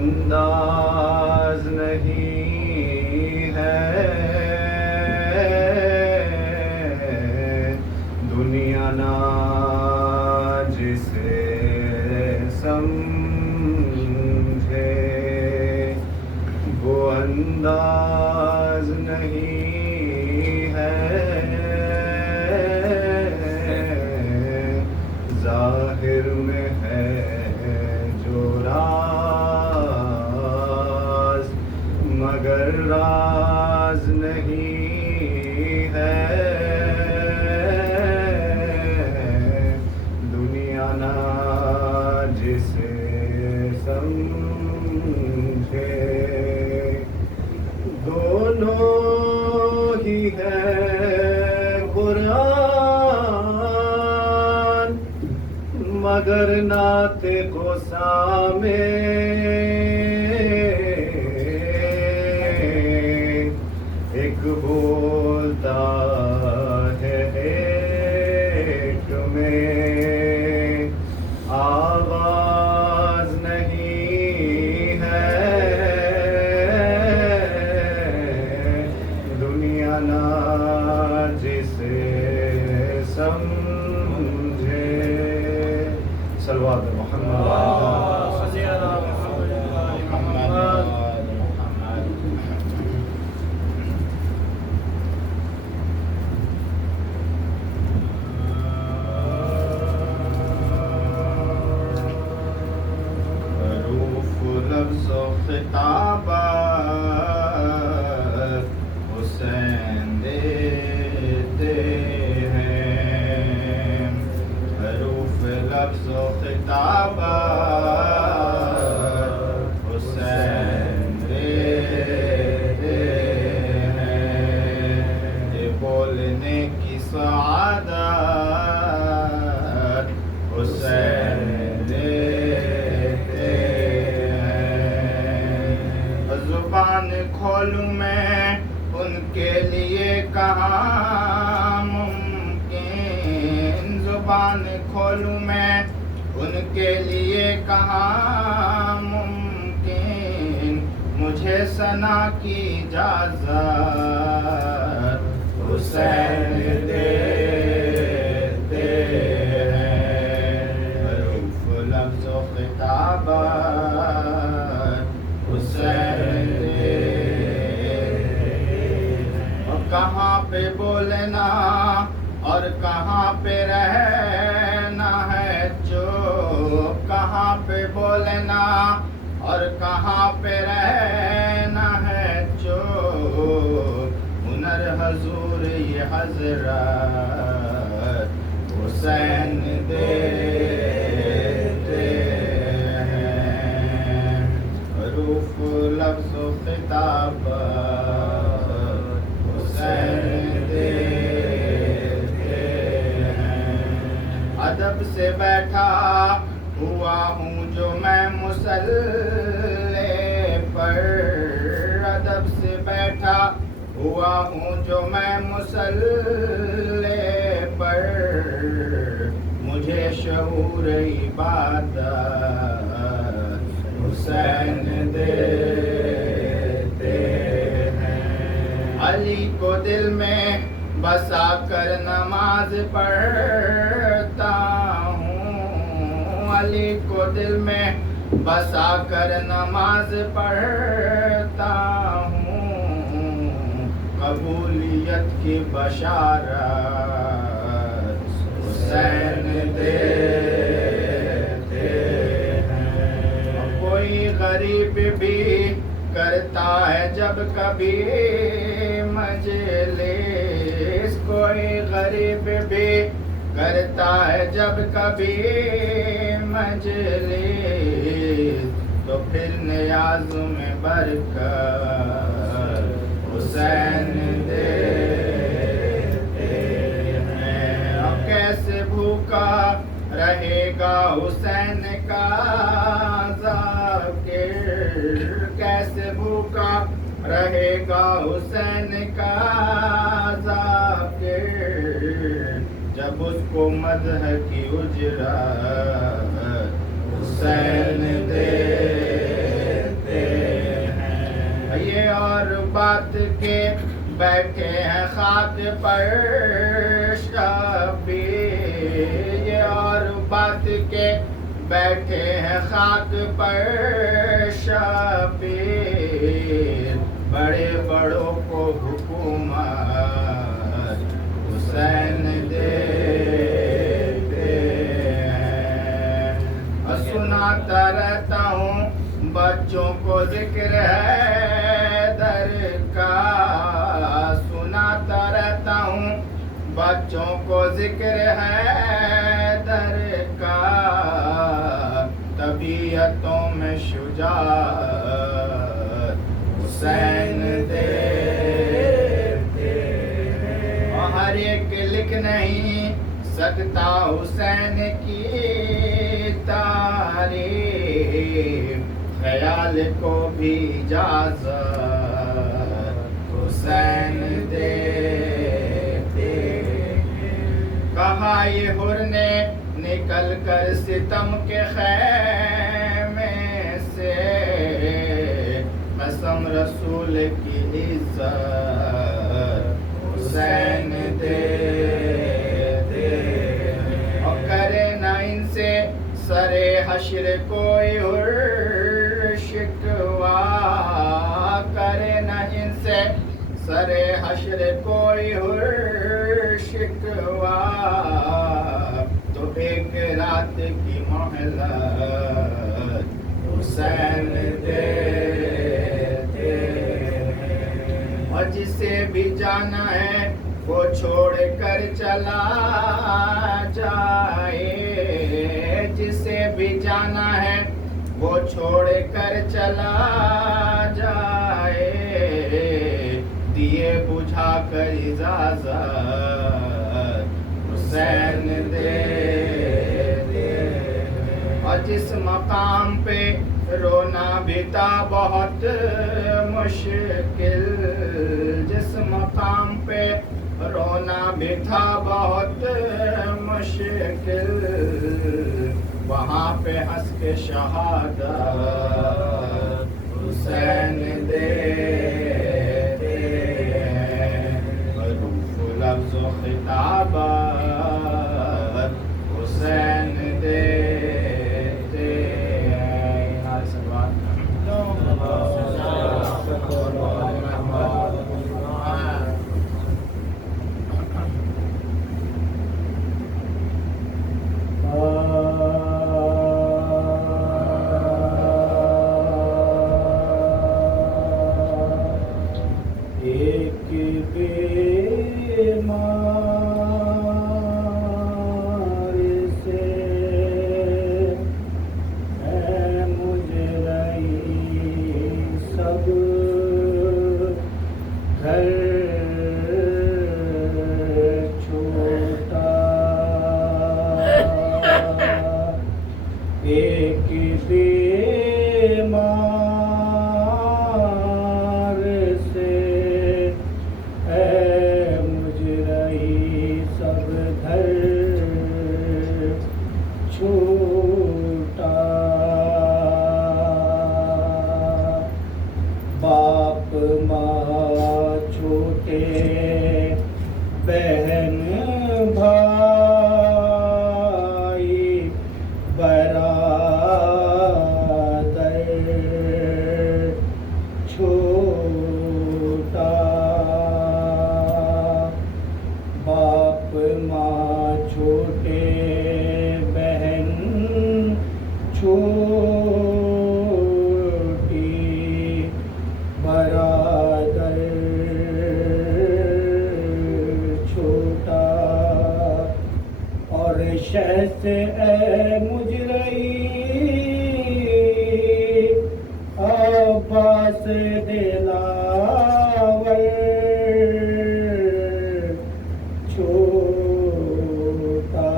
انداز نہیں ہے دنیا نہ جسے سمجھے، وہ انداز نہیں ہے ظاہر میں ہے جو راز، مگر راز نہیں ہے دنیا نہ جسے سمجھے، دونوں ہی ہے قرآن مگر نعت کو سامے، ایک بولتا ہے ایک میں آواز نہیں ہے دنیا نہ جسے سمجھے۔ صلوات محمد حروف لفظ و خطابات حسین دیتے ہیں، حروف لفظ و خطابات حسین دیتے ہیں، یہ بولنے کی سعادت حسین دیتے ہیں، زبان کھولوں میں ان کے لیے کہاں ممکن، زبان کھولوں میں ان کے لیے کہاں ممکن، مجھے ثنا کی اجازت حسین دیتے ہیں، حروف لفظ و خطابات حسین کہاں پہ بولنا اور کہاں پہ رہنا ہے چپ، کہاں پہ بولنا اور کہاں پہ رہنا ہے چپ، ہنر حضور یہ حضرت حسین دیتے ہیں، حروف لفظ و خطابات حسین دیتے ہیں، ادب سے بیٹھا ہوا ہوں جو میں مصلی پر، ادب سے بیٹھا ہوا ہوں جو میں مصلی پر، مجھے شعور عبادت حسین دیتے ہیں، علی کو دل میں بسا کر نماز پڑھتا ہوں، علی کو دل میں بسا کر نماز پڑھتا ہوں، قبولیت کی بشارت حسین دیتے ہیں، کوئی غریب بھی کرتا ہے جب کبھی مجلس، کوئی غریب بھی کرتا ہے جب کبھی مجلس، تو پھر نیاز میں برکت حسین دیتے ہیں، اب کیسے بھوکا رہے گا حسین کا ذاکر، کیسے بھوکا رہے گا حسین کا ذاکر، جب اس کو مدح کی اجرت حسین دیتے بیٹھے ہیں خاک پر شبیر، یہ اور بات کے بیٹھے ہیں خاک پر شبیر، بڑے بڑوں کو حکومت حسین دیتے ہیں۔ سناتا رہتا ہوں بچوں کو ذکر حیدر کا، سناتا رہتا ہوں بچوں کو ذکر حیدر کا، طبیعتوں میں شجاعت حسین دیتے ہیں۔ اور ہر ایک لکھ نہیں سکتا حسین کی تعریف، خیال کو بھی اجازت حسین دیتے ہیں۔ کہا یہ حر نے نکل کر ستم کے خیمے سے، قسم رسول کی عزت حسین دیتے ہیں۔ اور کرے نہ ان سے سرے حشر کوئی حر شکوا، کرے نہ ان سے سرے حشر کوئی حر شکوا، تو ایک رات کی مہلت حسین دیتے ہیں۔ اور جسے بھی جانا ہے وہ چھوڑ کر چلا جائے، جسے بھی جانا ہے وہ چھوڑ کر چلا جائے، دیے بجھا کر اجازت حسین دیتے ہیں۔ اور جس مقام پہ رونا بھی تھا بہت مشکل، جس مقام پہ رونا بھی تھا بہت مشکل، وہاں پہ ہنس کے شہادت حسین دیتے ہیں۔ حروف لفظ و خطابت حسین دیتے ہیں۔ نعرہ صلوات۔ باپ ماں چھوٹے بہن بھائی برادر چھوٹا، باپ ماں چھوٹے بہن چھوٹی برادر چھوٹا، اور شہ سے اے مجرئی عباس دلاور چھوٹا،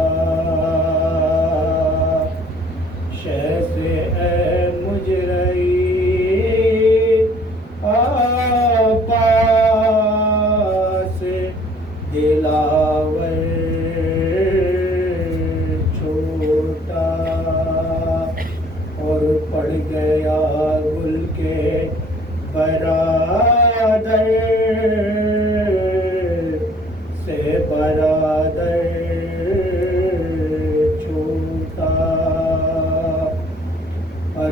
شہ سے اے مجرئی عباس دلاور چھوٹا، اور پڑ گیا گل کے برادر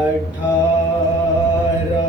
18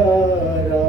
18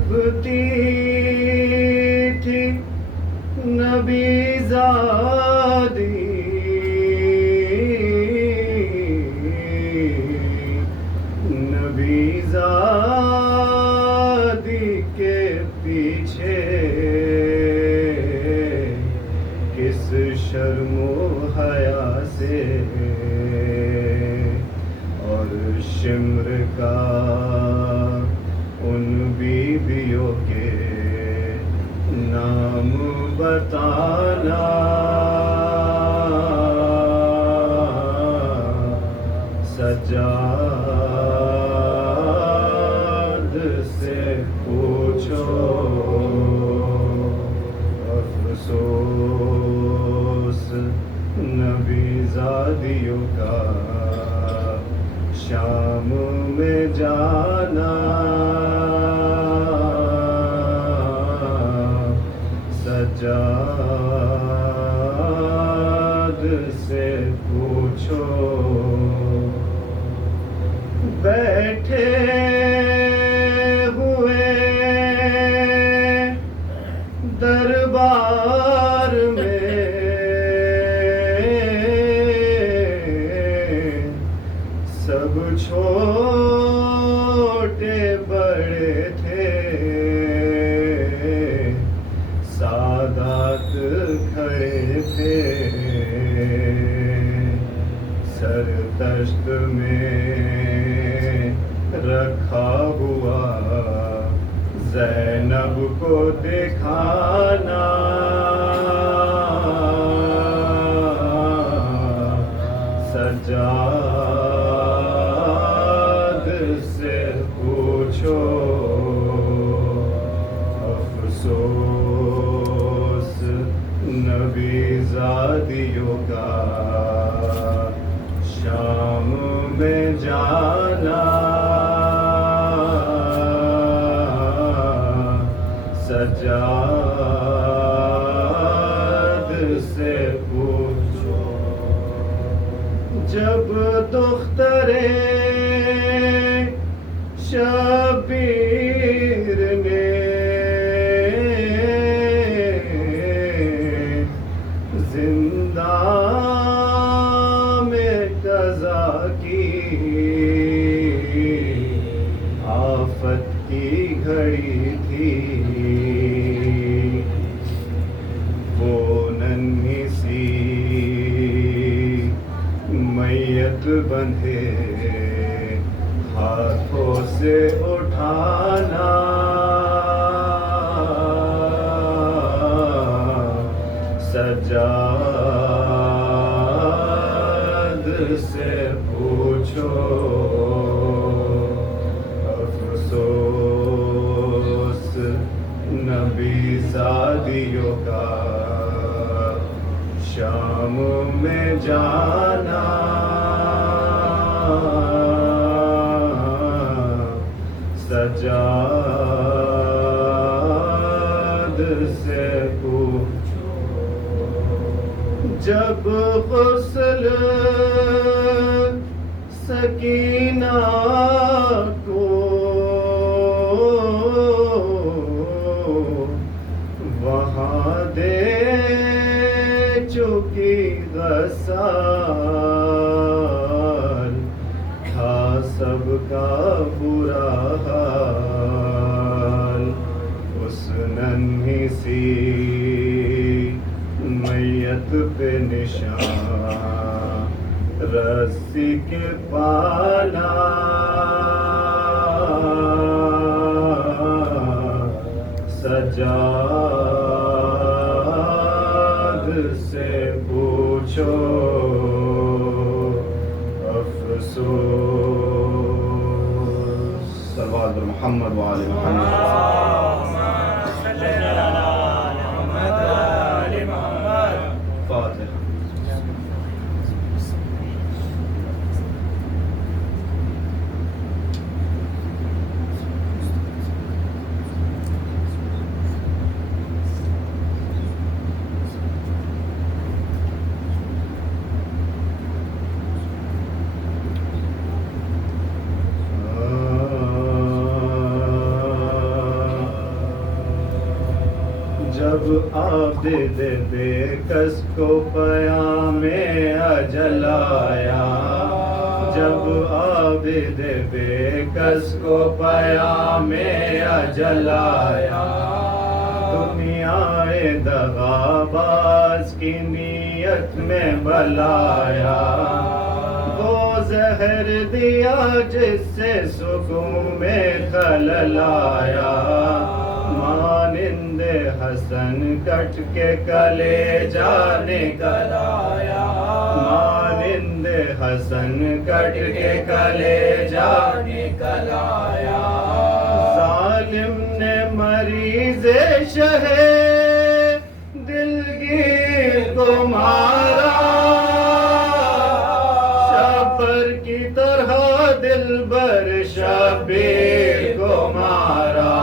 ڈوبتی تھی نبی زادی نبی زادی کے پیچھے کس شرم و حیا سے اور شمر کا ان بیویوں کے نام بتانا سجاد سے پوچھو افسوس نبی زادیوں کا شام میں جانا سجاد سے پوچھو بیٹھے ہوئے دربار میں سب چھوٹے بڑے تھے سادات کھڑے تھے سر دشت میں رکھا ہوا زینب کو دکھانا سجاد سے پوچھو افسوس نبی زادیوں کا شام میں جانا سجاد سے پوچھو جب دختر شبیر نے زندان میں قضا کی آفت کی گھڑی تھی وہ ننھی سی میت بندھے ہاتھوں سے اٹھانا سجاد سے پوچھو افسوس نبی زادیوں کا شام میں جانا سجاد سے پوچھو جب غسل سکینہ کو وہاں دے چکی غسال تھا سب کا برا حال اس ننھی سی میت پہ نشان رسی کے پالا سجاد سے پوچھو افسوس صلوات محمد وآل محمد فاتحہ جب عابد بے کس کو پیام اجل آیا، جب عابد بے کس کو پیام اجل آیا، دنیا دغاباز کی نیت میں بلایا، وہ زہر دیا جس سے سکون میں خلل آیا، مانند حسن کٹ کے کلیجہ نکل آیا، مانند حسن کٹ کے کلیجہ نکل آیا، ظالم نے مریض شہ دلگیر کو مارا، شبر کی طرح دلبر شبیر کو مارا،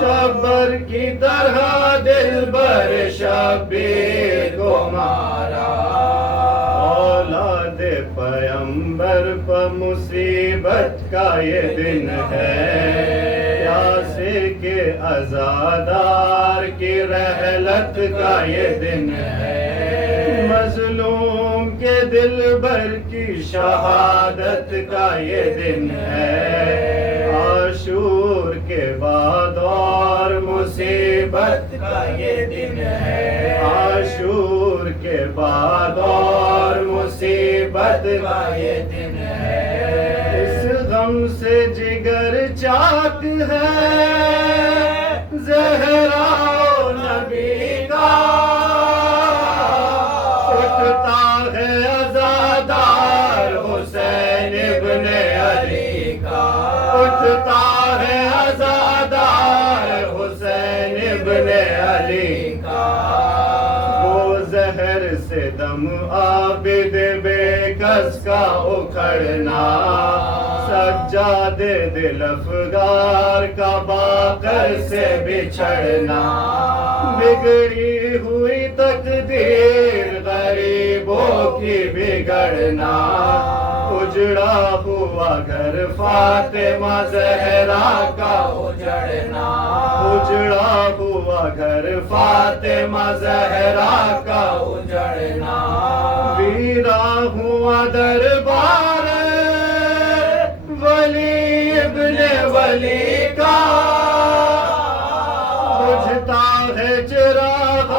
شبر کی طرح دلبر شبیر کو مارا، اولاد پیمبر پر مصیبت کا یہ دن ہے، پیاسے کے عزادار کی رحلت کا یہ دن ہے، مظلوم کے دلبر کی شہادت کا یہ دن ہے، عاشور کے بعد اور مصیبت کا یہ دن ہے، عاشور کے بعد اور مصیبت کا یہ دن ہے، اس غم سے جگر چاک ہے زہرا و نبی کا، اٹھتا ہے عزادار حسین ابن علی کا، اٹھتا ہے عزادار حسین ابن علی کا، وہ زہر سے دم عابد بے کس کا اکھڑنا، سجاد دل افگار کا باقر سے بچھڑنا، بگڑی ہوئی تقدیر غریبوں کی بگڑنا، اجڑا ہوا گھر فاطمہ زہرا کا اجڑنا، اجڑا ہوا گھر فاطمہ زہرا کا اجڑنا، ویرا ہوا دربار ولی ابن ولی کا، بجھتا ہے چراغ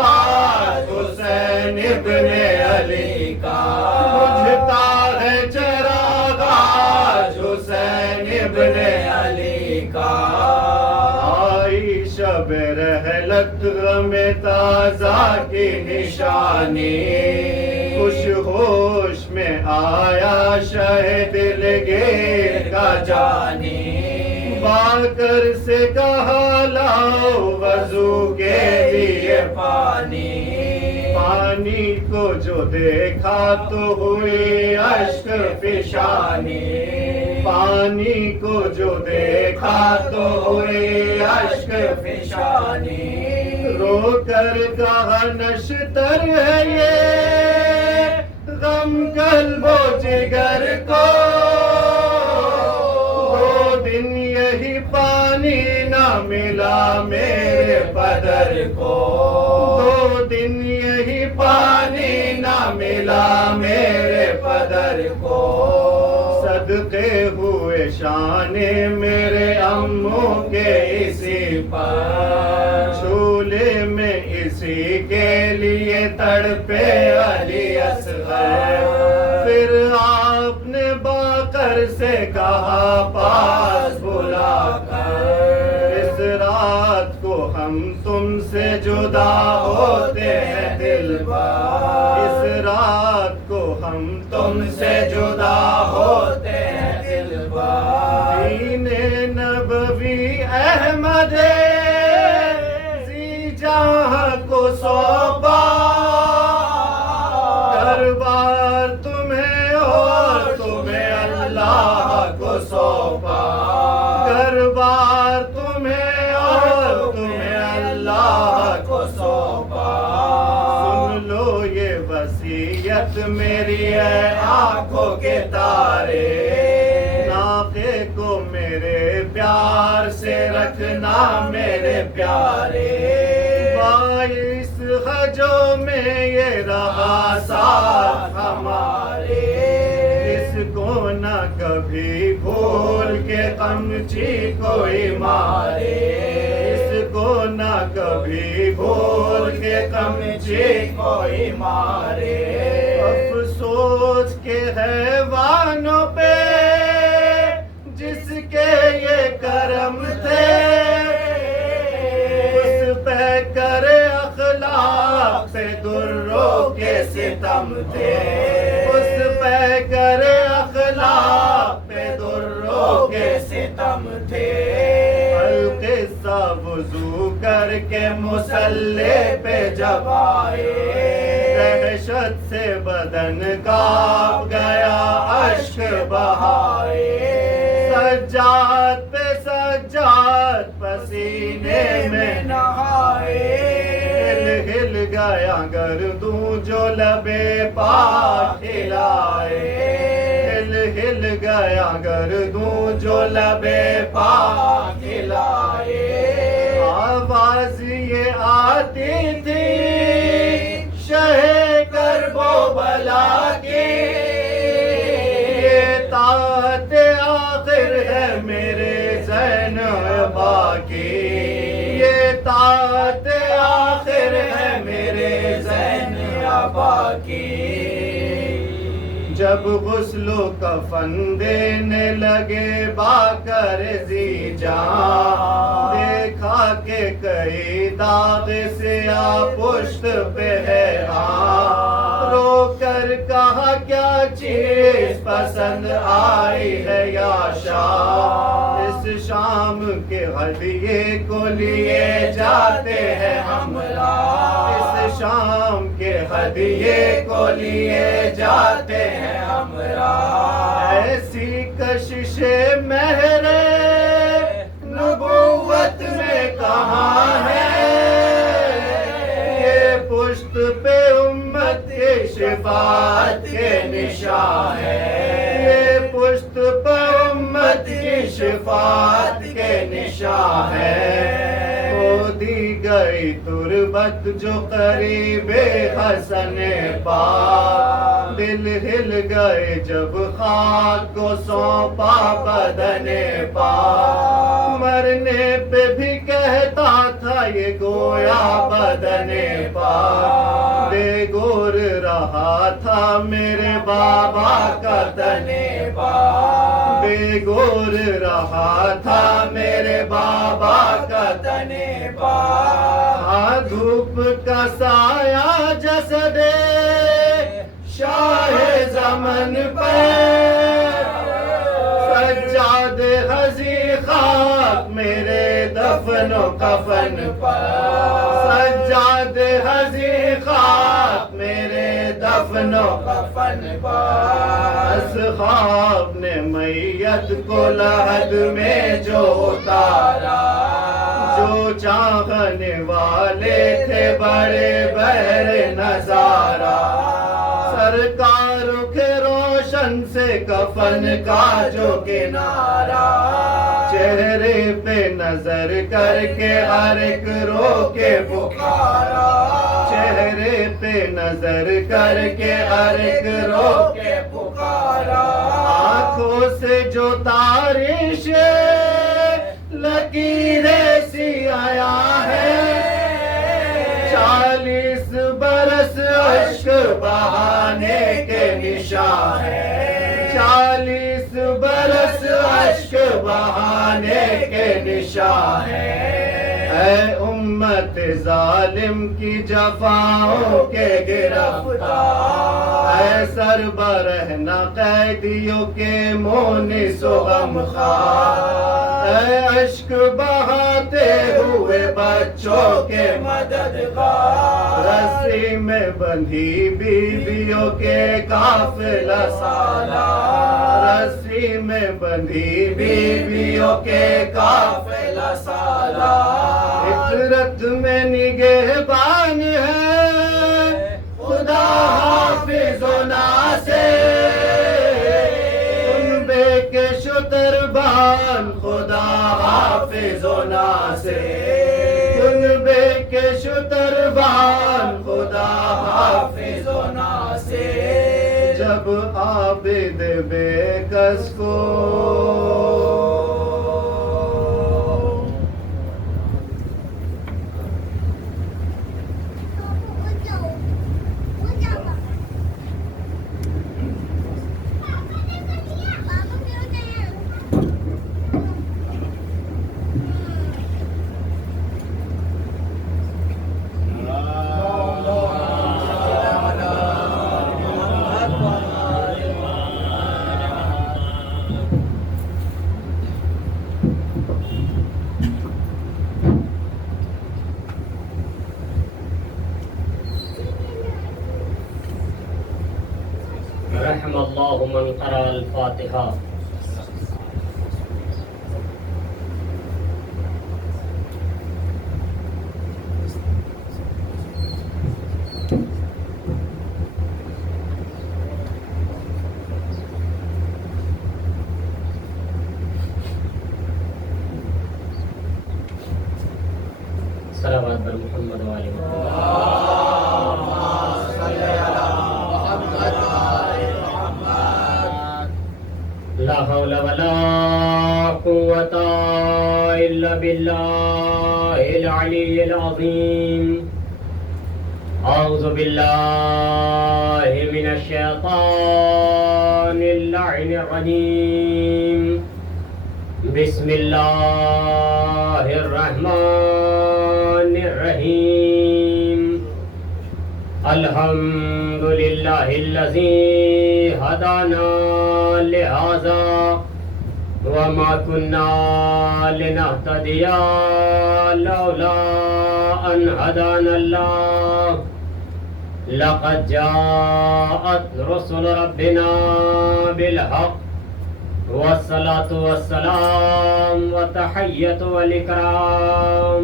حسین ابن علی کا، بجھتا ہے چراغ حسین ابن علی کا، آئی شب رحلت غم تازہ کی نشانی، خوش ہوش میں آیا شہ دلگیر کا جانی، باکر سے کہا لاؤ وضو کے لیے پانی، پانی کو جو دیکھا تو ہوئی اشک فشانی، پانی کو جو دیکھا تو ہوئی اشک فشانی، رو کر کہا نشتر ہے یہ غم قلب و جگر کو، دو دن یہی پانی نہ ملا میرے پدر کو، دو دن یہی پانی نہ ملا میرے پدر کو، صدقے ہوئے شان میرے اموں کے اسی پر، جھولے میں اسی کے لیے تڑپے علی اصغر، پھر آپ نے باقر سے کہا پاس بلا کر، اس رات کو ہم تم سے جدا ہوتے ہیں دلبر، اس رات کو ہم تم سے جدا ہوتے ہیں دلبر، دین نبوی احمد زی جہاں کو سونپا، دربار تمہیں اور تمہیں اللہ کو سونپا، دربار تمہیں اور تمہیں اللہ کو سونپا، سن لو یہ وصیت میری ہے آنکھوں کے تارے، ناقے کو میرے پیار سے رکھنا میرے پیارے، حجوں میں یہ رہا ساتھ ہمارے، اس کو نہ کبھی بھول کے قمچی کوئی مارے، اس کو نہ کبھی بھول کے قمچی کوئی مارے۔ افسوس کے حیوانوں پہ جس کے یہ کرم تھے، اس پہ کر اخلاق پہ دروں کے ستم تھے، اس پہ کر اخلاق پہ دروں کے ستم تھے۔ القصہ وضو کر کے مصلی پہ جب آئے، دہشت سے بدن کانپ گیا اشک بہائے، سجاد پہ سجاد پسینے میں نہائے، ہل ہل گیا گردوں جو لبے پاک ہلائے، ہل ہل گیا گردوں جو لبے پاک ہلائے۔ آواز یہ آتی تھی شہ کرب و بلا کی، یہ طاعت آخر ہے میرے زینبا کی، یہ طاعت آخر ہے میرے زینبا کی۔ جب غسل و کفن دینے لگے باکر زی جان، دیکھا کہ کئی داغ سیاہ پشت پہ ہے آن، رو کر کہا کیا چیز پسند آئی ہے یا شاہ، اس شام کے ہدیے کو لیے جاتے ہیں ہم راہ، اس شام کے ہدیے کو لیے جاتے ہیں ہم راہ۔ ایسی کشش مہر نبوت میں کہاں ہے، یہ پشت پہ امت کے شفاعت کے نشان ہے، یہ پشت پہ امت کی شفاعت کے نشان ہے۔ کھودی گئی تربت جو قریب حسن پاک، دل ہل گئے جب خاک کو سونپا بدن پاک، مرنے پہ بھی کہتا تھا یہ گویا بدن پاک، بے گور رہا تھا میرے بابا کا تن پاک، بے گور رہا تھا میرے بابا کا تن پاک۔ دھوپ کا سایہ جسد شاہ زمن پر، سجاد حزی خاک میرے دفن و کفن پر، سجاد حزی خاک میرے دفن و کفن پر۔ اصحاب نے میت کو لحد میں جو اتارا، جو چاہنے والے تھے بڑے بہر نظارہ، سرکار کے روشن سے کفن کا جو کنارہ، چہرے پہ نظر کر کے ہر ایک رو کے پکارا، چہرے پہ نظر کر کے ہر ایک رو کے پکارا۔ آنکھوں سے جو تارش لکیریں سی آیا ہے، 40 برس اشک بہانے کے نشان ہے، 40 برس اشک بہانے کے نشان ہے۔ اے امت ظالم کی جفاؤں کے گرفتار، اے سربرہنہ قیدیوں کے مونس و غمخوار، اے اشک بہاتے ہوئے بچوں کے مددگار، رسی میں بندھی بیویوں کے قافلہ سالار، رسی میں بندھی بیویوں کے قافلہ سالار۔ اطرت میں نگہبان ہے خدا حافظ و ناصر، ان بے کے شتربان خدا حافظ و ناصر، ان بے کے شتربان عابد بے کس کو رحم اللہ من قرأ الفاتحہ. صلوات بر محمد و آل محمد. لا حول ولا قوة إلا بالله العلي العظيم. أعوذ بالله من الشيطان اللعين الرجيم. بسم الله الرحمن الرحيم. الحمد لله الذي هدانا لهذا وما كنا لنهتدي لولا أن هدانا الله. لقد جاءت رسل ربنا بالحق والصلاة والسلام وتحية والإكرام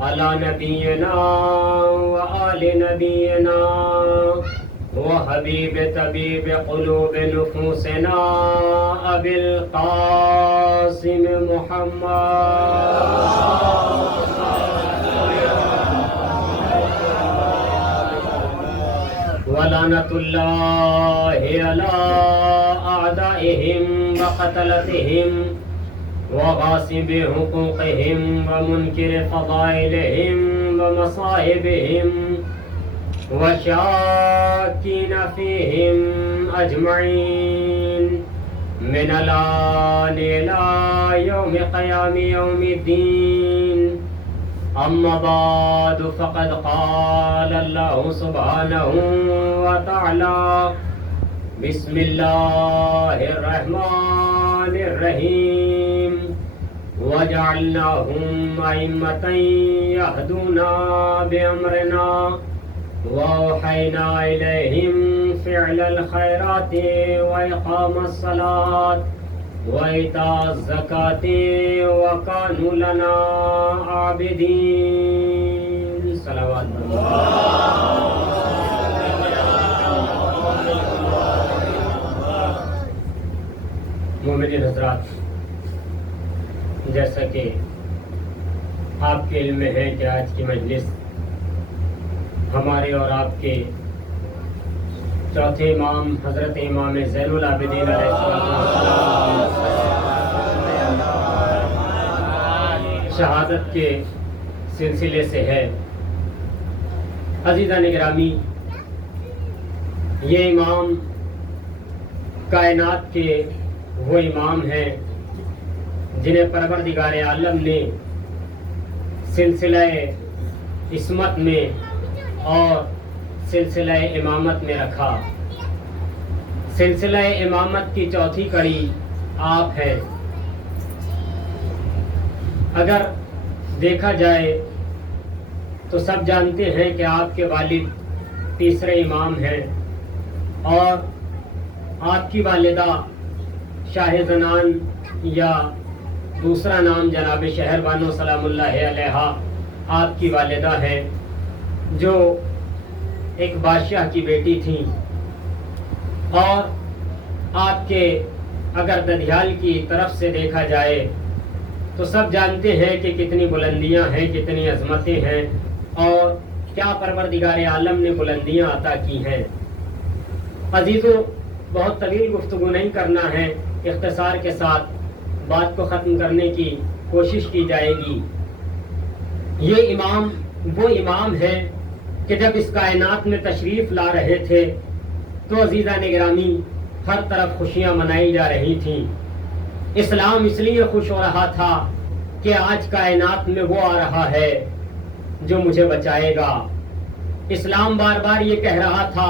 على نبينا وآل نبينا وحبيب طبيب قلوب نفوسنا أبي القاسم محمد. ولعنة الله على أعدائهم وقتلتهم وغاصب حقوقهم ومنكر فضائلهم ومصائبهم وشاكين فيهم أجمعين من الآن إلى يوم قيام يوم الدين. أما بعد فقد قال الله سبحانه وتعالى بسم الله الرحمن الرحيم. وجعلناهم أئمة يهدون بأمرنا وأوحينا إليهم فعل الخيرات وإقام الصلاة وإيتاء الزكاة وكانوا لنا عابدين. صلوات مومنین حضرات، جیسا کہ آپ کے علم میں ہے کہ آج کی مجلس ہمارے اور آپ کے چوتھے امام حضرت امام زین العابدین علیہ السلام شہادت کے سلسلے سے ہے. عزیزان گرامی، یہ امام کائنات کے وہ امام ہیں جنہیں پروردگار عالم نے سلسلہ عصمت میں اور سلسلہ امامت میں رکھا. سلسلہ امامت کی چوتھی کڑی آپ ہیں. اگر دیکھا جائے تو سب جانتے ہیں کہ آپ کے والد تیسرے امام ہیں اور آپ کی والدہ شاہ زنان یا دوسرا نام جناب شہر بانو سلام اللہ علیہ آپ کی والدہ ہیں، جو ایک بادشاہ کی بیٹی تھیں. اور آپ کے اگر ددھیال کی طرف سے دیکھا جائے تو سب جانتے ہیں کہ کتنی بلندیاں ہیں، کتنی عظمتیں ہیں اور کیا پروردگار عالم نے بلندیاں عطا کی ہیں. عزیزوں، بہت طویل گفتگو نہیں کرنا ہے، اختصار کے ساتھ بات کو ختم کرنے کی کوشش کی جائے گی۔ یہ امام وہ امام ہے کہ جب اس کائنات میں تشریف لا رہے تھے تو عزیزان گرامی ہر طرف خوشیاں منائی جا رہی تھیں۔ اسلام اس لیے خوش ہو رہا تھا کہ آج کائنات میں وہ آ رہا ہے جو مجھے بچائے گا۔ اسلام بار بار یہ کہہ رہا تھا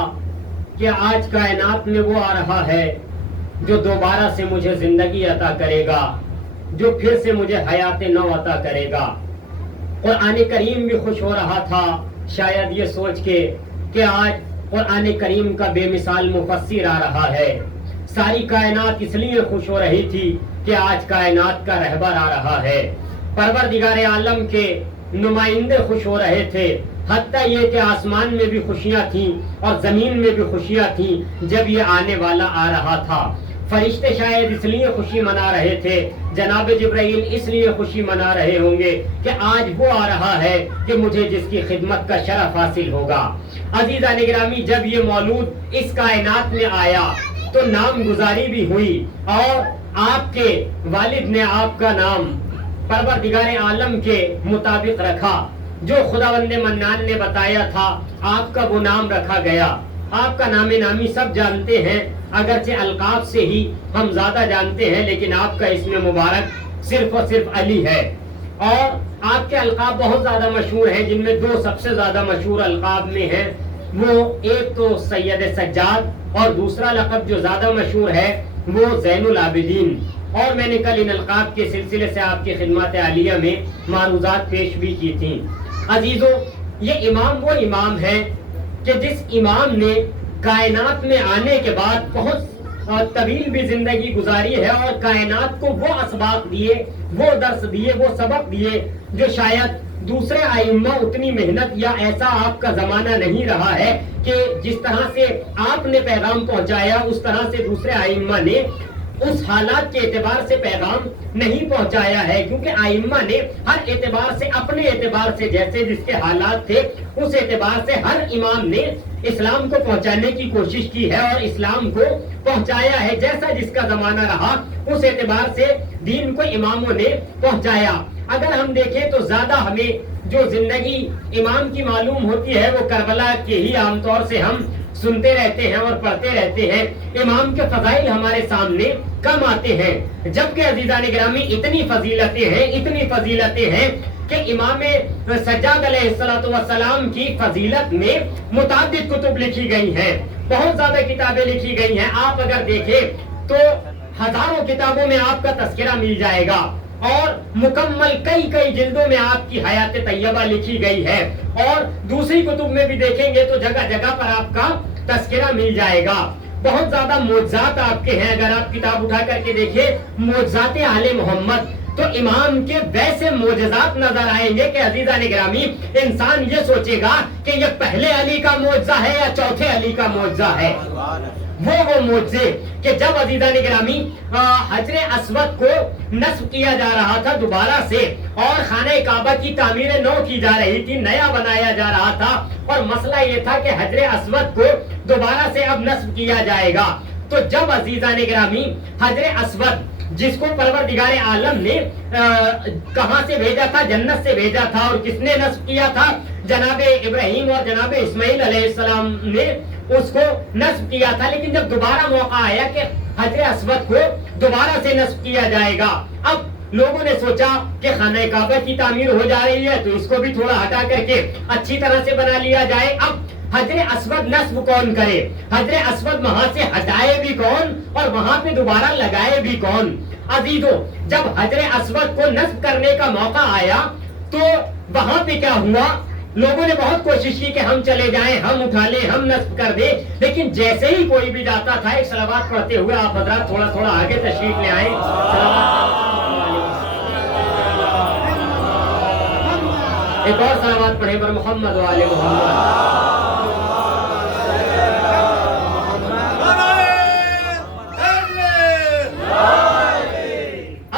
کہ آج کائنات میں وہ آ رہا ہے جو دوبارہ سے مجھے زندگی عطا کرے گا، جو پھر سے مجھے حیات نو عطا کرے گا۔ قرآن کریم بھی خوش ہو رہا تھا شاید یہ سوچ کے کہ آج قرآن کریم کا بے مثال مفسر آ رہا ہے۔ ساری کائنات اس لیے خوش ہو رہی تھی کہ آج کائنات کا رہبر آ رہا ہے۔ پروردگار عالم کے نمائندے خوش ہو رہے تھے، حتیٰ یہ کہ آسمان میں بھی خوشیاں تھیں اور زمین میں بھی خوشیاں تھیں جب یہ آنے والا آ رہا تھا۔ فرشتے شاید اس لیے خوشی منا رہے تھے، جناب جبرائیل اس لیے خوشی منا رہے ہوں گے کہ آج وہ آ رہا ہے کہ مجھے جس کی خدمت کا شرف حاصل ہوگا۔ عزیزان گرامی جب یہ مولود اس کائنات میں آیا تو نام گزاری بھی ہوئی اور آپ کے والد نے آپ کا نام پروردگار عالم کے مطابق رکھا، جو خداوند منان نے بتایا تھا آپ کا وہ نام رکھا گیا۔ آپ کا نام نامی سب جانتے ہیں، اگرچہ القاب سے ہی ہم زیادہ جانتے ہیں، لیکن آپ کا اسم مبارک صرف اور صرف علی ہے۔ اور آپ کے القاب بہت زیادہ مشہور ہیں، جن میں دو سب سے زیادہ مشہور القاب میں ہیں، وہ ایک تو سید سجاد اور دوسرا لقب جو زیادہ مشہور ہے وہ زین العابدین۔ اور میں نے کل ان القاب کے سلسلے سے آپ کی خدمات عالیہ میں معروضات پیش بھی کی تھیں۔ عزیزوں، یہ امام وہ امام ہے کہ جس امام نے کائنات میں آنے کے بعد بہت طویل بھی زندگی گزاری ہے اور کائنات کو وہ اسباق دیے، وہ درس دیے، وہ سبق دیے جو شاید دوسرے ائمہ اتنی محنت یا ایسا آپ کا زمانہ نہیں رہا ہے کہ جس طرح سے آپ نے پیغام پہنچایا اس طرح سے دوسرے ائمہ نے اس حالات کے اعتبار سے پیغام نہیں پہنچایا ہے، کیونکہ ائمہ نے ہر اعتبار سے اپنے اعتبار سے جیسے جس کے حالات تھے اس اعتبار سے ہر امام نے اسلام کو پہنچانے کی کوشش کی ہے اور اسلام کو پہنچایا ہے، جیسا جس کا زمانہ رہا اس اعتبار سے دین کو اماموں نے پہنچایا۔ اگر ہم دیکھیں تو زیادہ ہمیں جو زندگی امام کی معلوم ہوتی ہے وہ کربلا کے ہی عام طور سے ہم سنتے رہتے ہیں اور پڑھتے رہتے ہیں، امام کے فضائل ہمارے سامنے کم آتے ہیں، جبکہ عزیزان گرامی اتنی فضیلتیں ہیں کہ امام سجاد علیہ السلام کی فضیلت میں متعدد کتب لکھی گئی ہیں، بہت زیادہ کتابیں لکھی گئی ہیں۔ آپ اگر دیکھیں تو ہزاروں کتابوں میں آپ کا تذکرہ مل جائے گا اور مکمل کئی جلدوں میں آپ کی حیات طیبہ لکھی گئی ہے، اور دوسری کتب میں بھی دیکھیں گے تو جگہ جگہ پر آپ کا تذکرہ مل جائے گا۔ بہت زیادہ معجزات آپ کے ہیں، اگر آپ کتاب اٹھا کر کے دیکھیں معجزات آل محمد تو امام کے ویسے معجزات نظر آئیں گے کہ عزیزان گرامی انسان یہ سوچے گا کہ یہ پہلے علی کا معجزہ ہے یا چوتھے علی کا معجزہ ہے۔ وہ معجزے کہ جب عزیزان گرامی حجر اسود کو نصب کیا جا رہا تھا دوبارہ سے اور خانہ کعبہ کی تعمیر نو کی جا رہی تھی، نیا بنایا جا رہا تھا، اور مسئلہ یہ تھا کہ حجر اسود کو دوبارہ سے اب نصب کیا جائے گا، تو جب عزیزان گرامی حجر اسود جس کو پروردگار عالم نے کہاں سے بھیجا تھا؟ جنت سے بھیجا تھا، اور کس نے نصب کیا تھا؟ جناب ابراہیم اور جناب اسماعیل علیہ السلام نے اس کو نصب کیا تھا، لیکن جب دوبارہ موقع آیا کہ حجر اسود کو دوبارہ سے نصب کیا جائے گا، اب لوگوں نے سوچا کہ خانہ کعبہ کی تعمیر ہو جا رہی ہے تو اس کو بھی تھوڑا ہٹا کر کے اچھی طرح سے بنا لیا جائے۔ اب حجر اسود نصب کون کرے؟ حجر اسود وہاں سے ہٹائے بھی کون اور وہاں پہ دوبارہ لگائے بھی کون؟ عزیزوں، جب حجر اسود کو نصب کرنے کا موقع آیا تو وہاں پہ کیا ہوا؟ لوگوں نے بہت کوشش کی کہ ہم چلے جائیں، ہم اٹھا لیں، ہم نصب کر دیں، لیکن جیسے ہی کوئی بھی جاتا تھا ایک صلوات پڑھتے ہوئے آپ حضرات تھوڑا آگے تشریف لے آئیں، ایک اور صلوات پڑھیں پر محمد و آل محمد۔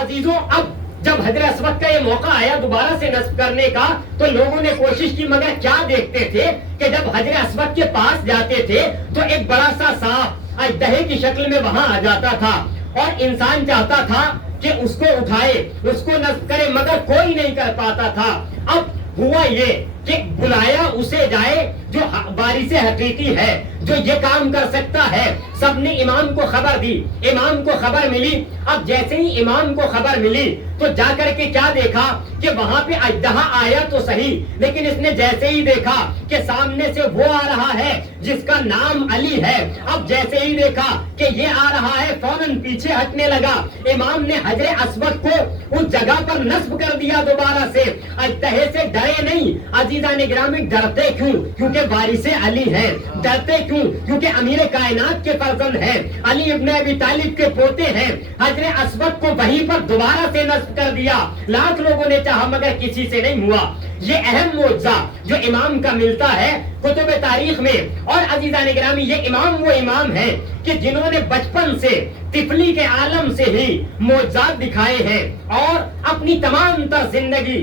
عزیزوں، اب جب حجر اسود کا یہ موقع آیا دوبارہ سے نصب کرنے کا تو لوگوں نے کوشش کی، مگر کیا دیکھتے تھے کہ جب حجر اسود کے پاس جاتے تھے تو ایک بڑا سا سانپ اژدہے کی شکل میں وہاں آ جاتا تھا اور انسان چاہتا تھا کہ اس کو اٹھائے، اس کو نصب کرے، مگر کوئی نہیں کر پاتا تھا۔ اب ہوا یہ کہ بلایا اسے جائے جو وارث حقیقی ہے، جو یہ کام کر سکتا ہے۔ سب نے امام کو خبر دی، امام کو خبر ملی۔ اب جیسے ہی امام کو خبر ملی تو جا کر کے کیا دیکھا کہ وہاں پہ اژدہا آیا تو صحیح، لیکن اس نے جیسے ہی دیکھا کہ سامنے سے وہ آ رہا ہے جس کا نام علی ہے، اب جیسے ہی دیکھا کہ یہ آ رہا ہے فوراً پیچھے ہٹنے لگا۔ امام نے حجر اسود کو اس جگہ پر نصب کر دیا دوبارہ سے۔ اژدہے سے ڈرے نہیں عزیزان گرامی، ڈرتے کیوں؟ کیونکہ وارث علی ہے۔ ڈرتے کیوں؟ کیونکہ امیر کائنات کے فرزند ہیں، علی ابن ابی طالب کے پوتے ہیں۔ حجر اسود کو وہیں پر دوبارہ سے نصب کر دیا۔ لاکھ لوگوں نے چاہا مگر کسی سے نہیں ہوا۔ یہ اہم معجزہ جو امام کا ملتا ہے کتب تاریخ میں۔ اور عزیزان گرامی، یہ امام وہ امام ہیں کہ جنہوں نے بچپن سے طفلی کے عالم سے ہی معجزات دکھائے ہیں اور اپنی تمام تر زندگی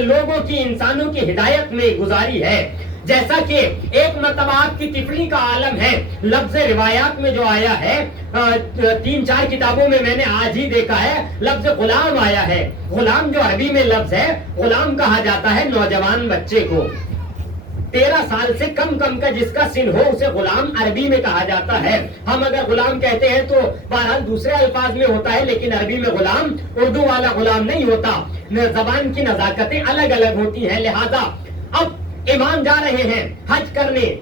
لوگوں کی، انسانوں کی ہدایت میں گزاری ہے۔ جیسا کہ ایک مرتبہ آپ کی طفلی کا عالم ہے، لفظ روایات میں جو آیا ہے 3-4 کتابوں میں نے آج ہی دیکھا ہے، لفظ غلام آیا ہے۔ غلام جو عربی میں لفظ ہے، غلام کہا جاتا ہے نوجوان بچے کو۔ 13 سال سے کم کا جس کا سن ہو اسے غلام عربی میں کہا جاتا ہے۔ ہم اگر غلام کہتے ہیں تو بہرحال دوسرے الفاظ میں ہوتا ہے، لیکن عربی میں غلام اردو والا غلام نہیں ہوتا۔ زبان کی نزاکتیں الگ الگ ہوتی ہیں، لہذا اب امام جا رہے ہیں حج کرنے۔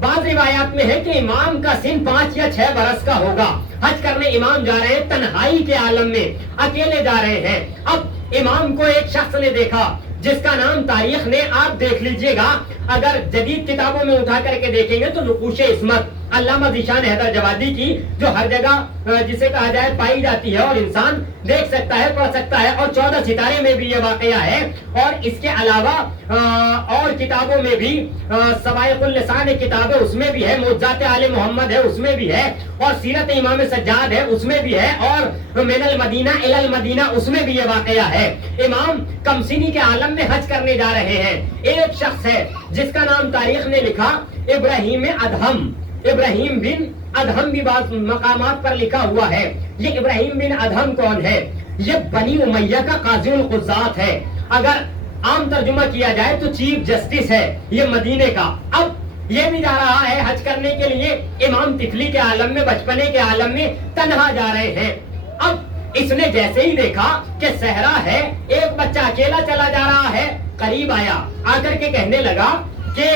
بعض روایات میں ہے کہ امام کا سن 5 یا 6 برس کا ہوگا۔ حج کرنے امام جا رہے ہیں، تنہائی کے عالم میں اکیلے جا رہے ہیں۔ اب امام کو ایک شخص نے دیکھا جس کا نام تاریخ نے، آپ دیکھ لیجئے گا، اگر جدید کتابوں میں اٹھا کر کے دیکھیں گے تو نقوش عصمت علامہ ذیشان حیدر جوادی کی، جو ہر جگہ جسے کہا جائے پائی جاتی ہے اور انسان دیکھ سکتا ہے، پڑھ سکتا ہے، اور 14 ستارے میں بھی یہ واقعہ ہے۔ اور اس کے علاوہ اور کتابوں میں بھی سوائق اللسان کتاب ہے، اس میں بھی ہے، معجزات آل محمد ہے، اس میں بھی ہے، اور سیرت امام سجاد ہے، اس میں بھی ہے، اور من المدینہ الی المدینہ اس میں بھی یہ واقعہ ہے۔ امام کمسینی کے عالم میں حج کرنے جا رہے ہیں۔ ایک شخص ہے جس کا نام تاریخ نے لکھا ابراہیم ادہم۔ ابراہیم بن ادہم بھی بعض مقامات پر لکھا ہوا ہے۔ یہ ابراہیم بن ادہم کون ہے؟ یہ بنی امیہ کا قاضی القضات ہے۔ اگر عام ترجمہ کیا جائے تو چیف جسٹس ہے یہ مدینے کا۔ اب یہ بھی جا رہا ہے حج کرنے کے لیے۔ امام طفلی کے عالم میں، بچپنے کے عالم میں تنہا جا رہے ہیں۔ اب اس نے جیسے ہی دیکھا کہ صحرا ہے، ایک بچہ اکیلا چلا جا رہا ہے، قریب آیا، آ کر کے کہنے لگا کہ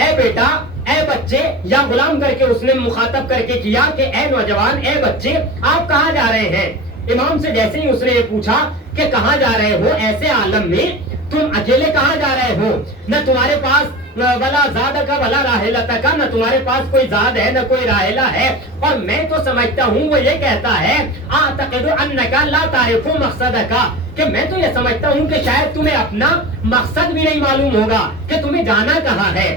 اے بیٹا، اے بچے، یا غلام کر کے اس نے مخاطب کر کے کیا کہ اے نوجوان، اے بچے، آپ کہاں جا رہے ہیں؟ امام سے جیسے ہی اس نے یہ پوچھا کہ کہاں جا رہے ہو ایسے عالم میں، تم اکیلے کہاں جا رہے ہو؟ نہ تمہارے پاس ولا زادک ولا راحلتک، نہ تمہارے پاس کوئی زاد ہے نہ کوئی راحلہ ہے، اور میں تو سمجھتا ہوں، وہ یہ کہتا ہے اعتقد انک لا تعرف مقصدک، کہ میں تو یہ سمجھتا ہوں کہ شاید تمہیں اپنا مقصد بھی نہیں معلوم ہوگا کہ تمہیں جانا کہاں ہے۔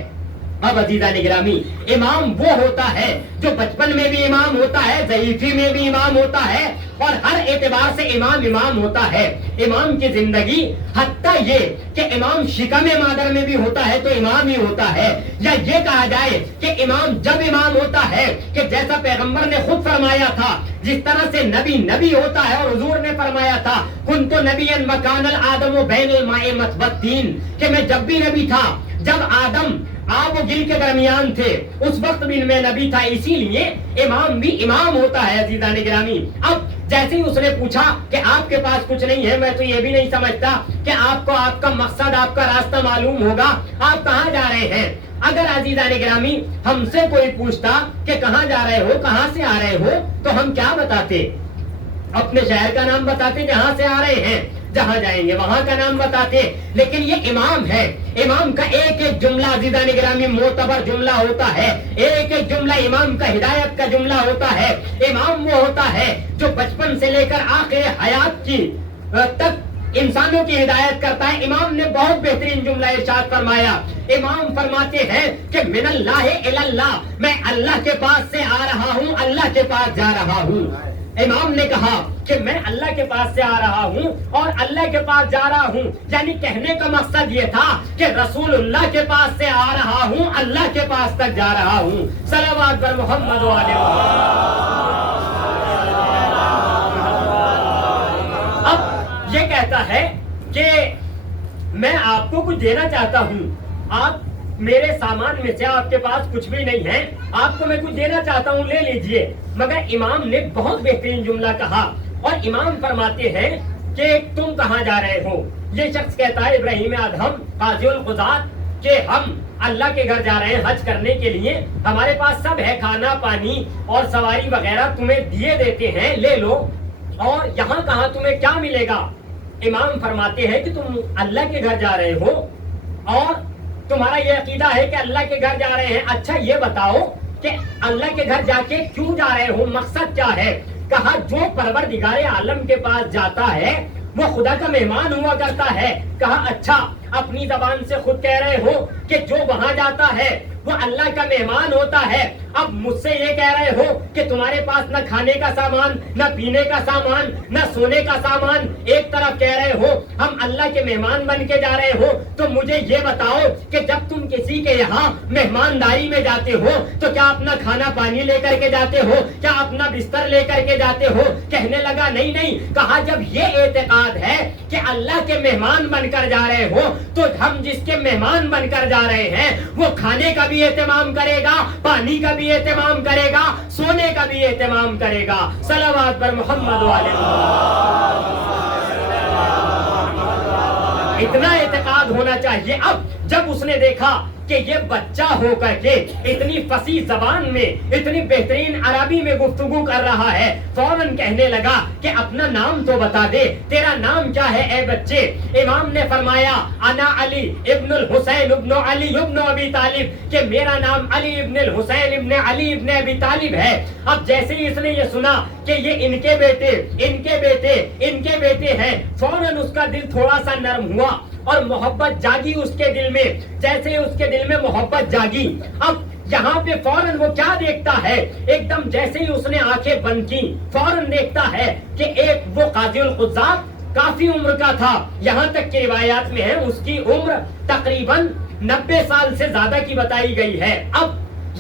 اب عزیزان گرامی، امام وہ ہوتا ہے جو بچپن میں بھی امام ہوتا ہے، ضعیفی میں بھی امام ہوتا ہے، اور ہر اعتبار سے امام ہوتا ہے۔ امام کی زندگی حتیٰ یہ کہ امام شکم مادر میں بھی ہوتا ہے تو امام ہی ہوتا ہے، یا یہ کہا جائے کہ امام جب امام ہوتا ہے کہ جیسا پیغمبر نے خود فرمایا تھا، جس طرح سے نبی ہوتا ہے، اور حضور نے فرمایا تھا کنت نبیا وکان الآدم بین الماء والطین، کہ میں جب بھی نبی تھا، جب آدم آب و گل کے درمیان تھے، اس وقت بھی میں نبی تھا۔ اسی لیے امام بھی امام ہوتا ہے عزیزان گرامی۔ اب جیسے ہی اس نے پوچھا کہ آپ کے پاس کچھ نہیں ہے، میں تو یہ بھی نہیں سمجھتا کہ آپ کو آپ کا مقصد، آپ کا راستہ معلوم ہوگا، آپ کہاں جا رہے ہیں؟ اگر عزیزان گرامی ہم سے کوئی پوچھتا کہ کہاں جا رہے ہو، کہاں سے آ رہے ہو، تو ہم کیا بتاتے؟ اپنے شہر کا نام بتاتے جہاں سے آ رہے ہیں، جہاں جائیں گے وہاں کا نام بتاتے۔ لیکن یہ امام ہے، امام کا ایک ایک جملہ عزیزان گرامی معتبر جملہ ہوتا ہے، ایک ایک جملہ امام کا ہدایت کا جملہ ہوتا ہے۔ امام وہ ہوتا ہے جو بچپن سے لے کر آخر حیات کی تک انسانوں کی ہدایت کرتا ہے۔ امام نے بہت بہترین جملہ ارشاد فرمایا۔ امام فرماتے ہیں کہ من اللہ الی اللہ، میں اللہ کے پاس سے آ رہا ہوں، اللہ کے پاس جا رہا ہوں۔ امام نے کہا کہ میں اللہ کے پاس سے آ رہا ہوں اور اللہ کے پاس جا رہا ہوں، یعنی کہنے کا مقصد یہ تھا کہ رسول اللہ کے پاس سے آ رہا ہوں، اللہ کے پاس تک جا رہا ہوں۔ صلوات پر محمد و آل محمد۔ اب یہ کہتا ہے کہ میں آپ کو کچھ دینا چاہتا ہوں، آپ میرے سامان میں سے آپ کے پاس کچھ بھی نہیں ہے، آپ کو میں کچھ دینا چاہتا ہوں، لے لیجئے۔ مگر امام نے بہت بہترین جملہ کہا، اور امام فرماتے ہیں کہ تم کہاں جا رہے ہو؟ یہ شخص کہتا ہے ابراہیم ادہم قاضی القضات کہ ہم اللہ کے گھر جا رہے ہیں حج کرنے کے لیے، ہمارے پاس سب ہے، کھانا پانی اور سواری وغیرہ تمہیں دیے دیتے ہیں، لے لو، اور یہاں کہاں تمہیں کیا ملے گا؟ امام فرماتے ہیں کہ تم اللہ کے گھر جا رہے ہو اور تمہارا یہ عقیدہ ہے کہ اللہ کے گھر جا رہے ہیں، اچھا یہ بتاؤ کہ اللہ کے گھر جا کے کیوں جا رہے ہو، مقصد کیا ہے؟ کہا جو پروردگار عالم کے پاس جاتا ہے وہ خدا کا مہمان ہوا کرتا ہے۔ کہا اچھا، اپنی زبان سے خود کہہ رہے ہو کہ جو وہاں جاتا ہے وہ اللہ کا مہمان ہوتا ہے، اب مجھ سے یہ کہہ رہے ہو کہ تمہارے پاس نہ کھانے کا سامان، نہ پینے کا سامان، نہ سونے کا سامان، ایک طرف کہہ رہے ہو ہم اللہ کے مہمان بن کے جا رہے ہو، تو مجھے یہ بتاؤ کہ جب تم کسی کے یہاں مہمانداری میں جاتے ہو تو کیا اپنا کھانا پانی لے کر کے جاتے ہو؟ کیا اپنا بستر لے کر کے جاتے ہو؟ کہنے لگا نہیں نہیں۔ کہا جب یہ اعتقاد ہے کہ اللہ کے مہمان بن کر جا رہے ہو تو ہم جس کے مہمان بن کر جا رہے ہیں وہ کھانے کا بھی اہتمام کرے گا، پانی کا بھی اہتمام کرے گا، سونے کا بھی اہتمام کرے گا۔ صلوات پر محمد و آل محمد۔ اتنا اعتقاد ہونا چاہیے۔ اب جب اس نے دیکھا کہ یہ بچہ ہو کر کے اتنی فصیح زبان میں اتنی بہترین عربی میں گفتگو کر رہا ہے، فوراً کہنے لگا کہ اپنا نام تو بتا دے، تیرا نام کیا ہے اے بچے؟ امام نے فرمایا انا علی ابن الحسین ابن علی ابن ابی طالب، کہ میرا نام علی ابن الحسین ابن علی ابن ابی طالب ہے۔ اب جیسے ہی اس نے یہ سنا کہ یہ ان کے بیٹے ہیں، فوراً اس کا دل تھوڑا سا نرم ہوا اور محبت جاگی اس کے دل میں۔ جیسے اس کے دل میں محبت جاگی، اب یہاں پہ فوراً وہ کیا دیکھتا ہے؟ ایک دم جیسے ہی اس نے آنکھیں بند کی، فوراً دیکھتا ہے کہ ایک وہ قاضی القضات کافی عمر کا تھا، یہاں تک کہ روایات میں ہے اس کی عمر تقریباً 90 سال سے زیادہ کی بتائی گئی ہے۔ اب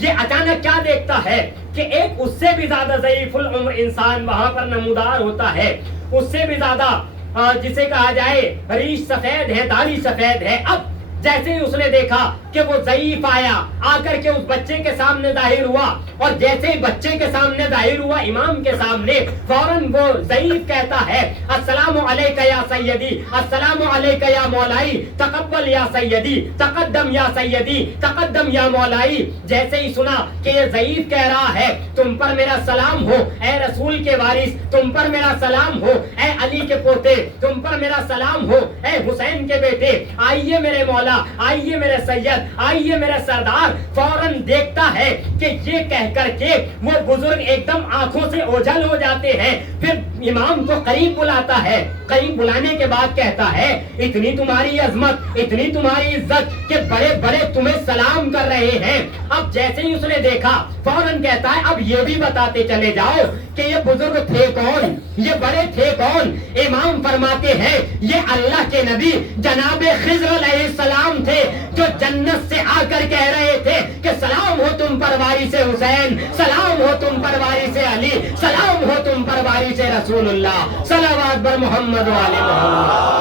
یہ اچانک کیا دیکھتا ہے کہ ایک اس سے بھی زیادہ ضعیف العمر انسان وہاں پر نمودار ہوتا ہے، اس سے بھی زیادہ جسے کہا جائے ریش سفید ہے، داڑھی سفید ہے۔ اب جیسے ہی اس نے دیکھا کہ وہ ضعیف آیا، آ کر کے اس بچے کے سامنے ظاہر ہوا، اور جیسے ہی بچے کے سامنے ظاہر ہوا امام کے سامنے، فوراً وہ ضعیف کہتا ہے السلام علیکہ یا سیدی، السلام علیکہ یا مولائی، تقبل یا سیدی، تقدم یا سیدی، تقدم یا مولائی۔ جیسے ہی سنا کہ یہ ضعیف کہہ رہا ہے تم پر میرا سلام ہو اے رسول کے وارث، تم پر میرا سلام ہو اے علی کے پوتے، تم پر میرا سلام ہو اے حسین کے بیٹے، آئیے میرے مولا، آئیے میرے سید، آئیے میرے سردار، فوراً دیکھتا ہے کہ یہ کہہ کر کے وہ بزرگ ایک دم آنکھوں سے اوجھل ہو جاتے ہیں۔ پھر امام کو قریب بلاتا ہے، قریب بلانے کے بعد کہتا ہے اتنی تمہاری عظمت، اتنی تمہاری عزت کہ بڑے بڑے تمہیں سلام کر رہے ہیں۔ اب جیسے ہی اس نے دیکھا فوراً کہتا ہے اب یہ بھی بتاتے چلے جاؤ کہ یہ بزرگ تھے کون، یہ بڑے تھے کون؟ امام فرماتے ہیں یہ اللہ کے نبی جناب خضر علیہ السلام تھے، جو جنت سے آ کر کہہ رہے تھے کہ سلام ہو تم پر وارث حسین، سلام ہو تم پر وارث علی، سلام ہو تم پر وارث رسول اللہ۔ صلوات بر محمد و آل محمد۔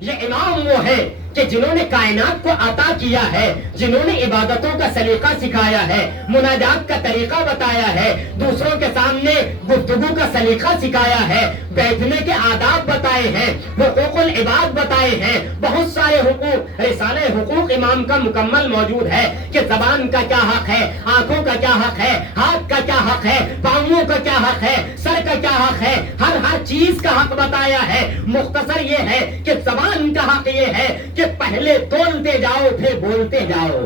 یہ امام وہ ہے کہ جنہوں نے کائنات کو عطا کیا ہے، جنہوں نے عبادتوں کا سلیقہ سکھایا ہے، مناجات کا طریقہ بتایا ہے، دوسروں کے سامنے گفتگو کا سلیقہ سکھایا ہے، بیٹھنے کے آداب بتائے ہیں، حقوق العباد بتائے ہیں، بہت سارے حقوق، رسالہ حقوق امام کا مکمل موجود ہے کہ زبان کا کیا حق ہے، آنکھوں کا کیا حق ہے، ہاتھ کا کیا حق ہے، پاؤں کا کیا حق ہے، سر کا کیا حق ہے، ہر چیز کا حق بتایا ہے۔ مختصر یہ ہے کہ زبان کا حق یہ ہے کہ پہلے تولتے جاؤ پھر بولتے جاؤ،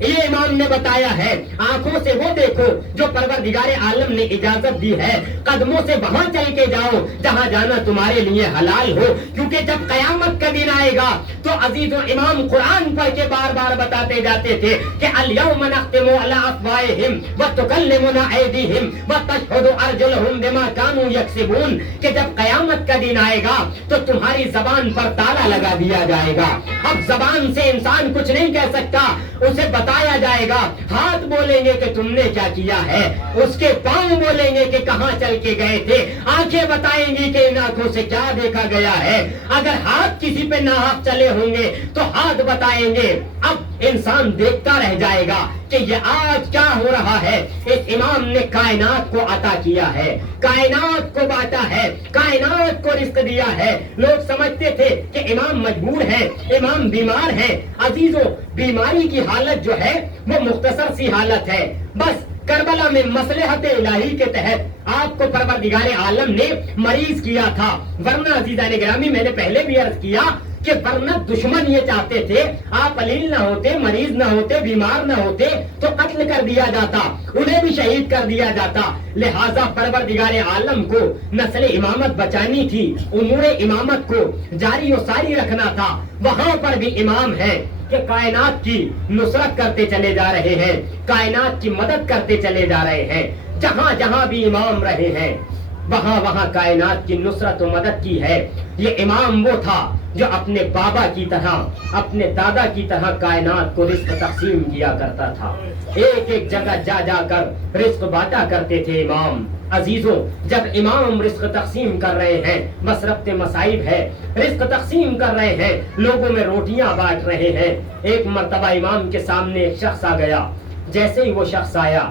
یہ امام نے بتایا ہے آنکھوں سے وہ دیکھو جو پروردگار عالم نے اجازت دی ہے، قدموں سے وہاں چل کے جاؤ جہاں جانا تمہارے لیے حلال ہو، کیونکہ جب قیامت کا دن آئے گا تو عزیز و امام قرآن پڑھ کے بار بار بتاتے جاتے تھے کہ الیوم نختم علی افواہہم وتکلمنا ایدیہم وتشہد ارجلہم بما کانوا یکسبون، کہ جب قیامت کا دن آئے گا تو تمہاری زبان پر تالا لگا دیا جائے گا۔ اب زبان سے انسان کچھ نہیں کہہ سکتا، اسے بتایا جائے گا، ہاتھ بولیں گے کہ تم نے کیا کیا ہے، اس کے پاؤں بولیں گے کہ کہاں چل کے گئے تھے، آنکھیں بتائیں گی کہ ان آنکھوں سے کیا دیکھا گیا ہے، اگر ہاتھ کسی پہ ناحق چلے ہوں گے تو ہاتھ بتائیں گے۔ اب انسان دیکھتا رہ جائے گا کہ یہ آج کیا ہو رہا ہے۔ اس امام نے کائنات کو عطا کیا ہے، کائنات کو بانٹا ہے، کائنات کو رزق دیا ہے۔ لوگ سمجھتے تھے کہ امام مجبور ہے، امام بیمار ہے۔ عزیزو، بیماری کی حالت جو ہے وہ مختصر سی حالت ہے، بس کربلا میں مصلحت الہی کے تحت آپ کو پروردگار عالم نے مریض کیا تھا، ورنہ عزیزان گرامی میں نے پہلے بھی عرض کیا کہ ورنہ دشمن یہ چاہتے تھے آپ علیل نہ ہوتے، مریض نہ ہوتے، بیمار نہ ہوتے تو قتل کر دیا جاتا، انہیں بھی شہید کر دیا جاتا۔ لہٰذا پروردگار عالم کو نسل امامت بچانی تھی، امور امامت کو جاری و ساری رکھنا تھا۔ وہاں پر بھی امام ہے کہ کائنات کی نصرت کرتے چلے جا رہے ہیں، کائنات کی مدد کرتے چلے جا رہے ہیں۔ جہاں جہاں بھی امام رہے ہیں وہاں وہاں کائنات کی نصرت و مدد کی ہے۔ یہ امام وہ تھا جو اپنے بابا کی طرح، اپنے دادا کی طرح کائنات کو رزق تقسیم کیا کرتا تھا، ایک ایک جگہ جا جا کر رزق بانٹا کرتے تھے امام۔ عزیزوں، جب امام رزق تقسیم کر رہے ہیں، مسرت مصائب ہے، رزق تقسیم کر رہے ہیں، لوگوں میں روٹیاں بانٹ رہے ہیں، ایک مرتبہ امام کے سامنے ایک شخص آ گیا۔ جیسے ہی وہ شخص آیا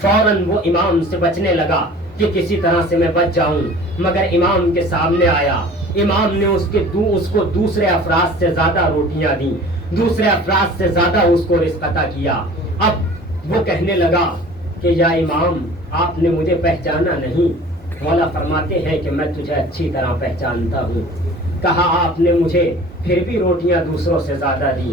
فوراً وہ امام سے بچنے لگا کہ کسی طرح سے میں بچ جاؤں، مگر امام کے سامنے آیا، امام نے اس کو دوسرے افراد سے زیادہ روٹیاں دیں، دوسرے افراد سے زیادہ اس کو رزق عطا کیا۔ اب وہ کہنے لگا کہ یا امام، آپ نے مجھے پہچانا نہیں؟ مولا فرماتے ہیں کہ میں تجھے اچھی طرح پہچانتا ہوں۔ کہا آپ نے مجھے پھر بھی روٹیاں دوسروں سے زیادہ دی،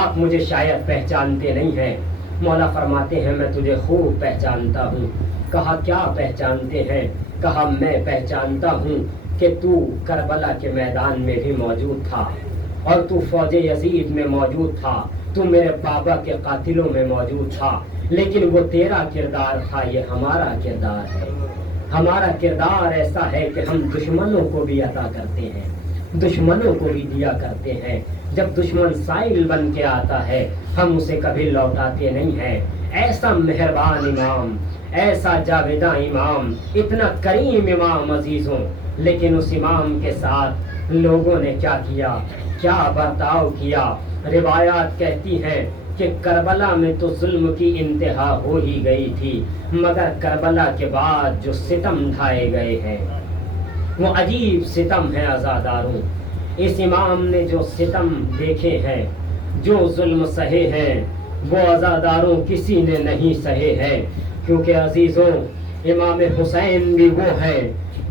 آپ مجھے شاید پہچانتے نہیں ہیں۔ مولا فرماتے ہیں میں تجھے خوب پہچانتا ہوں۔ کہا کیا پہچانتے ہیں؟ کہا میں پہچانتا ہوں کہ تو کربلا کے میدان میں بھی موجود تھا، اور تو فوج یزید میں موجود تھا، تو میرے بابا کے قاتلوں میں موجود تھا، لیکن وہ تیرا کردار تھا، یہ ہمارا کردار ہے۔ ہمارا کردار ایسا ہے کہ ہم دشمنوں کو بھی عطا کرتے ہیں، دشمنوں کو بھی دیا کرتے ہیں۔ جب دشمن سائل بن کے آتا ہے ہم اسے کبھی لوٹاتے نہیں ہیں۔ ایسا مہربان امام، ایسا جاویداں امام، اتنا کریم امام عزیزوں، لیکن اس امام کے ساتھ لوگوں نے کیا کیا، کیا برتاؤ کیا۔ روایات کہتی ہیں کہ کربلا میں تو ظلم کی انتہا ہو ہی گئی تھی، مگر کربلا کے بعد جو ستم ڈھائے گئے ہیں وہ عجیب ستم ہے عزاداروں۔ اس امام نے جو ستم دیکھے ہیں، جو ظلم سہے ہیں، وہ عزاداروں کسی نے نہیں سہے ہیں، کیونکہ عزیزوں امام حسین بھی وہ ہیں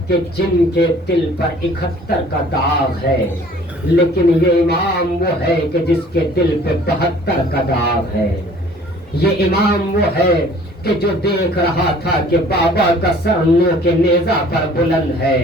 کہ جن کے دل پر 71 کا داغ ہے، لیکن یہ امام وہ ہے کہ جس کے دل پہ 72 کا داغ ہے۔ یہ امام وہ ہے کہ جو دیکھ رہا تھا کہ بابا کا سر نو کے نیزہ پر بلند ہے۔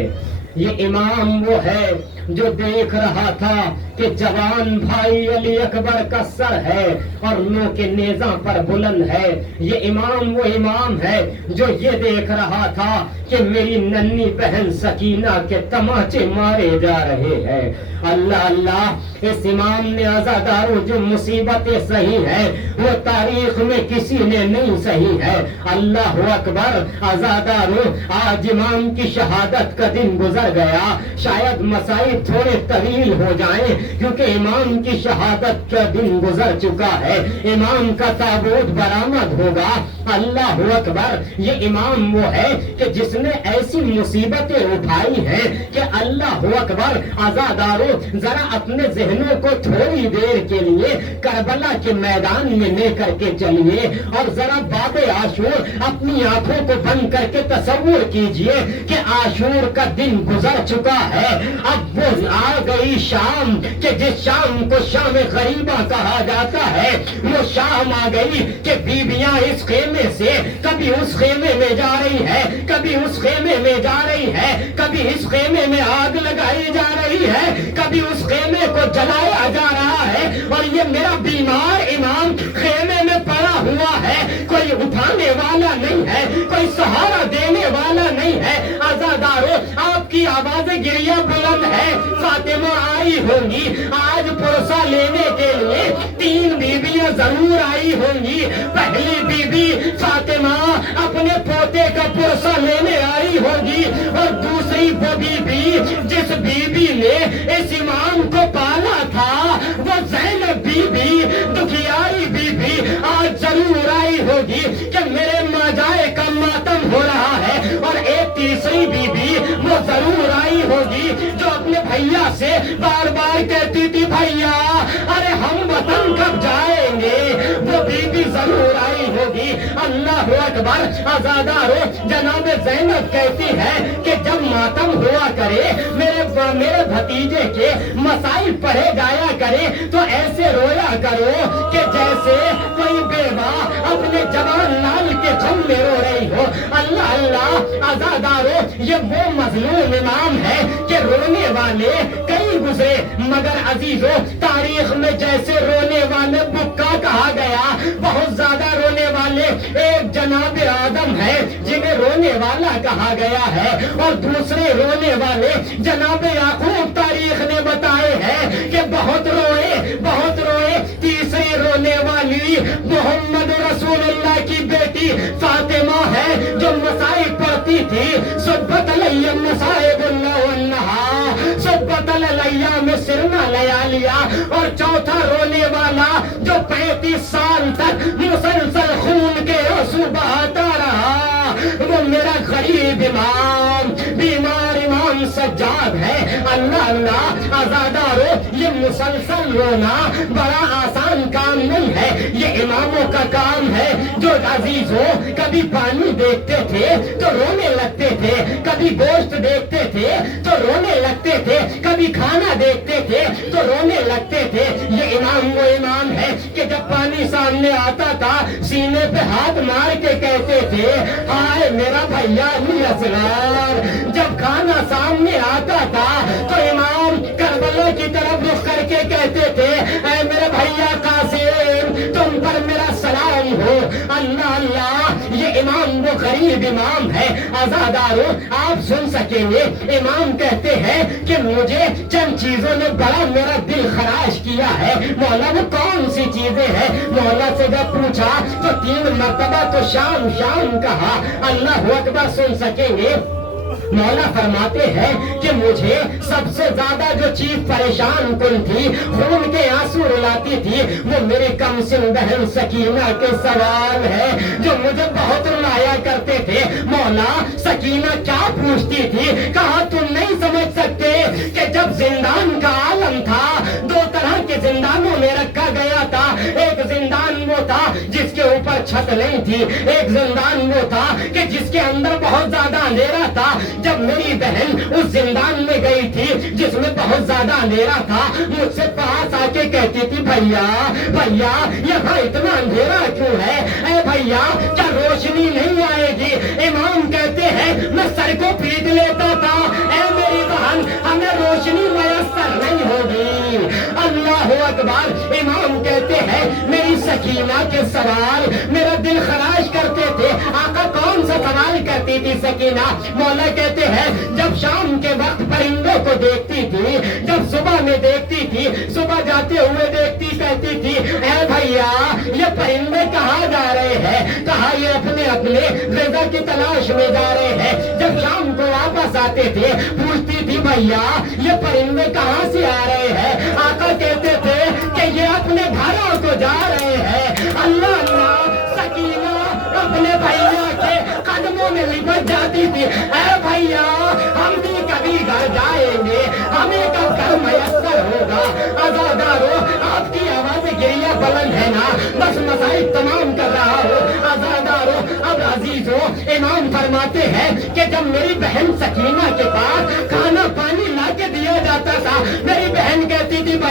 یہ امام وہ ہے جو دیکھ رہا تھا کہ جوان بھائی علی اکبر کا سر ہے اور نو کے نیزہ پر بلند ہے۔ یہ امام وہ امام ہے جو یہ دیکھ رہا تھا کہ میری ننھی بہن سکینہ کے تماچے مارے جا رہے ہیں۔ اللہ اللہ، اس امام نے عزاداروں جو مصیبتیں سہی ہیں وہ تاریخ میں کسی نے نہیں سہی ہے۔ اللہ اکبر، عزاداروں آج امام کی شہادت کا دن گزر گیا، شاید مسائل تھوڑے طویل ہو جائیں کیونکہ امام کی شہادت کا دن گزر چکا ہے، امام کا تابوت برآمد ہوگا۔ اللہ اکبر، یہ امام وہ ہے کہ جس نے ایسی مصیبتیں اٹھائی ہیں کہ اللہ اکبر، عزاداروں ذرا اپنے ذہنوں کو تھوڑی دیر کے لیے کربلا کے میدان میں لے کر کے چلیے اور ذرا باب عاشور اپنی آنکھوں کو بند کر کے تصور کیجئے کہ عاشور کا دن گزر چکا ہے. اب وہ آ گئی شام کہ جس شام کو شام غریبہ کہا جاتا ہے. وہ شام آ گئی کہ بیویاں اس خیمے سے کبھی اس خیمے میں جا رہی ہے, کبھی اس خیمے میں جا رہی ہے, کبھی اس خیمے میں آگ لگائی جا رہی ہے, کبھی اس خیمے کو جلایا جا رہا ہے. اور یہ میرا بیمار امام خیمے میں پڑا ہوا ہے, کوئی اٹھانے والا نہیں ہے, کوئی سہارا دینے والا نہیں ہے. عزادارو, آپ کی آواز گریہ بلند ہے. فاطمہ آئی ہوں گی آج پرسہ لینے کے لیے, 3 بیویاں ضرور آئی ہوں گی. پہلی بیوی فاطمہ اپنے پوتے کا پرسہ لینے آئی ہوگی, اور دوسری وہ بیوی جس بیوی نے اس امام کو پالا تھا, وہ زینب بیوی, دکھیاری بیوی آج ضرور آئی ہوگی کہ میرے ماجائے کا ماتم ہو رہا ہے. اور ایک تیسری بیوی وہ ضرور آئی ہوگی جو اپنے بھیا سے بار بار کہتی تھی, بھیا ارے ہم وطن کب جائیں گے. وہ بیوی ضرور آئی ہوگی. اللہ اکبر. عزادارو, جناب زینب کہتی ہے کہ جب ماتم ہوا کرے, میرے بھتیجے کے مسائل پڑھے جایا کرے تو ایسے رویا کرو کہ جیسے کوئی بیوہ اپنے جوان لال کے غم میں رو رہی ہو. اللہ اللہ. عزادارو, یہ وہ مظلوم امام ہے کہ رونے والے کئی گزرے, مگر عزیزو تاریخ میں جیسے رونے والے بکا کہا گیا, بہت زیادہ رونے والے ایک جناب آدم ہے جنہیں رونے والا کہا گیا ہے, اور دوسرے رونے والے جناب یعقوب تاریخ نے بتائے ہیں کہ بہت روئے, بہت روئے. تیسری رونے والی محمد رسول اللہ کی بیٹی فاطمہ ہے جو مسائب پڑھتی تھی, صبت علیہ مصائب اللہ والنہا, صبت علیہ میں سرنا لیالیا. اور چوتھا رونے والا جو 35 سال تک مسلسل خون کے آنسو بہاتا رہا, وہ میرا غریب امام, بیمار امام سجاد ہے. اللہ اللہ. عزادارو, یہ مسلسل رونا بڑا آسان کام نہیں ہے, یہ اماموں کا کام ہے جو عزیزوں کبھی پانی دیکھتے تھے تو رونے لگتے تھے, کبھی گوشت دیکھتے تھے تو رونے لگتے تھے, کبھی کھانا دیکھتے تھے تو رونے لگتے تھے. یہ امام وہ امام ہے کہ جب پانی سامنے آتا تھا سینے پہ ہاتھ مار کے کہتے تھے, ہائے میرا بھیا اصغر. جب کھانا سامنے آتا تھا تو امام کربلا کی طرف رخ کر کے کہتے تھے, اے میرے بھیا قاسم تم پر میرا سلام ہو. اللہ اللہ. یہ امام وہ غریب امام ہے. عزادارو, آپ سن سکیں گے, امام کہتے ہیں کہ مجھے چند چیزوں نے بڑا میرا دل خراش کیا ہے. مولا وہ کون سی چیزیں ہیں؟ مولا سے جب پوچھا تو 3 مرتبہ تو شام شام کہا. اللہ اکبر. سن سکیں گے, مولا فرماتے ہیں کہ مجھے سب سے زیادہ جو چیز پریشان کن تھی, خون کے آنسو رلاتی تھی, وہ میری کم سن بہن سکینہ کے سوال ہے جو مجھے بہت رلایا کرتے تھے. مولا, سکینہ کیا پوچھتی تھی؟ کہا تم نہیں سمجھ سکتے کہ جب زندان کا عالم تھا 2 طرح کے زندانوں میں رکھا گیا تھا. ایک زندان وہ تھا جس کے اوپر چھت نہیں تھی, ایک زندان وہ تھا کہ جس کے اندر بہت زیادہ اندھیرا تھا. جب میری بہن اس زندان میں گئی تھی جس میں بہت زیادہ اندھیرا تھا, مجھ سے پاس آ کے کہتی تھی, بھیا بھیا یہاں اتنا اندھیرا کیوں ہے؟ اے بھیا کیا روشنی نہیں آئے گی؟ امام کہتے ہیں میں سر کو پیٹ لیتا تھا, اے میری بہن ہمیں روشنی میسر نہیں ہوگی. اللہ اکبر. امام کہتے ہیں میری سکینہ کے سوال میرا دل خراش کرتے تھے. آقا کون سا سوال کرتی تھی سکینہ؟ مولا کہتے ہیں جب شام کے وقت پرندوں کو دیکھتی تھی, جب صبح میں دیکھتی تھی, صبح جاتے ہوئے دیکھتی, کہتی تھی, اے بھیا یہ پرندے کہاں جا رہے ہیں؟ کہا یہ اپنے اپنے غذا کی تلاش میں جا رہے ہیں. جب شام کو واپس آتے تھے پوچھتی تھی, بھیا یہ پرندے کہاں سے آ رہے ہیں؟ آقا کہتے تھے کہ یہ اپنے گھروں کو جا رہے ہیں. اللہ اللہ. سکینہ اپنے بھیا کے قدموں میں لپٹ جاتی تھی, اے بھیا ہم بھی کبھی گھر جائیں گے, ہمیں کب گھر میسر ہوگا. عزادارو, آپ کی آواز گریہ بلند ہے نا, بس مسائل تمام کر رہا ہو. عزادارو, اب عزیزو, امام فرماتے ہیں کہ جب میری بہن سکینہ کے پاس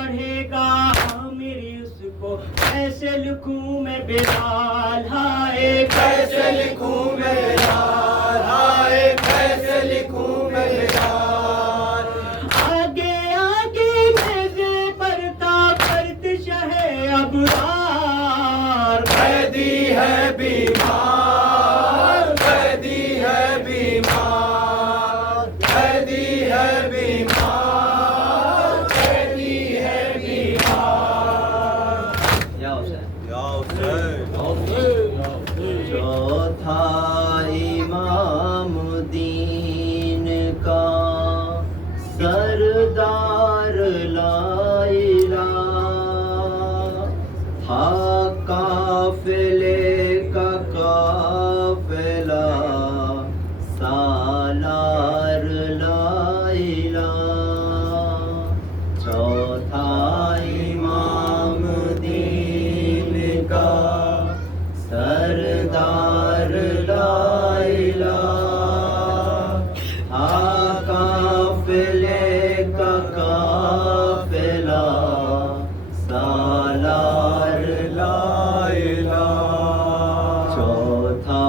بڑھے گا میری اس کو کیسے لکھوں میں بلال ہائے کیسے لکھوں میں بلال ہائے کیسے لکھوں میں بلال آگے آگے میرے برتا برد شہ ابرار قیدی ہے بیمار قیدی ہے بیمار قیدی ہے بیمار قیدی ہے بیمار یا چوتھا امام دین کا سردار لا الہ تھا قافلے کا قافلہ سالار لا الہ چوتھا امام دین کا سردار لا الہ تھا قافلے کا قافلہ سالار لا الہ چوتھا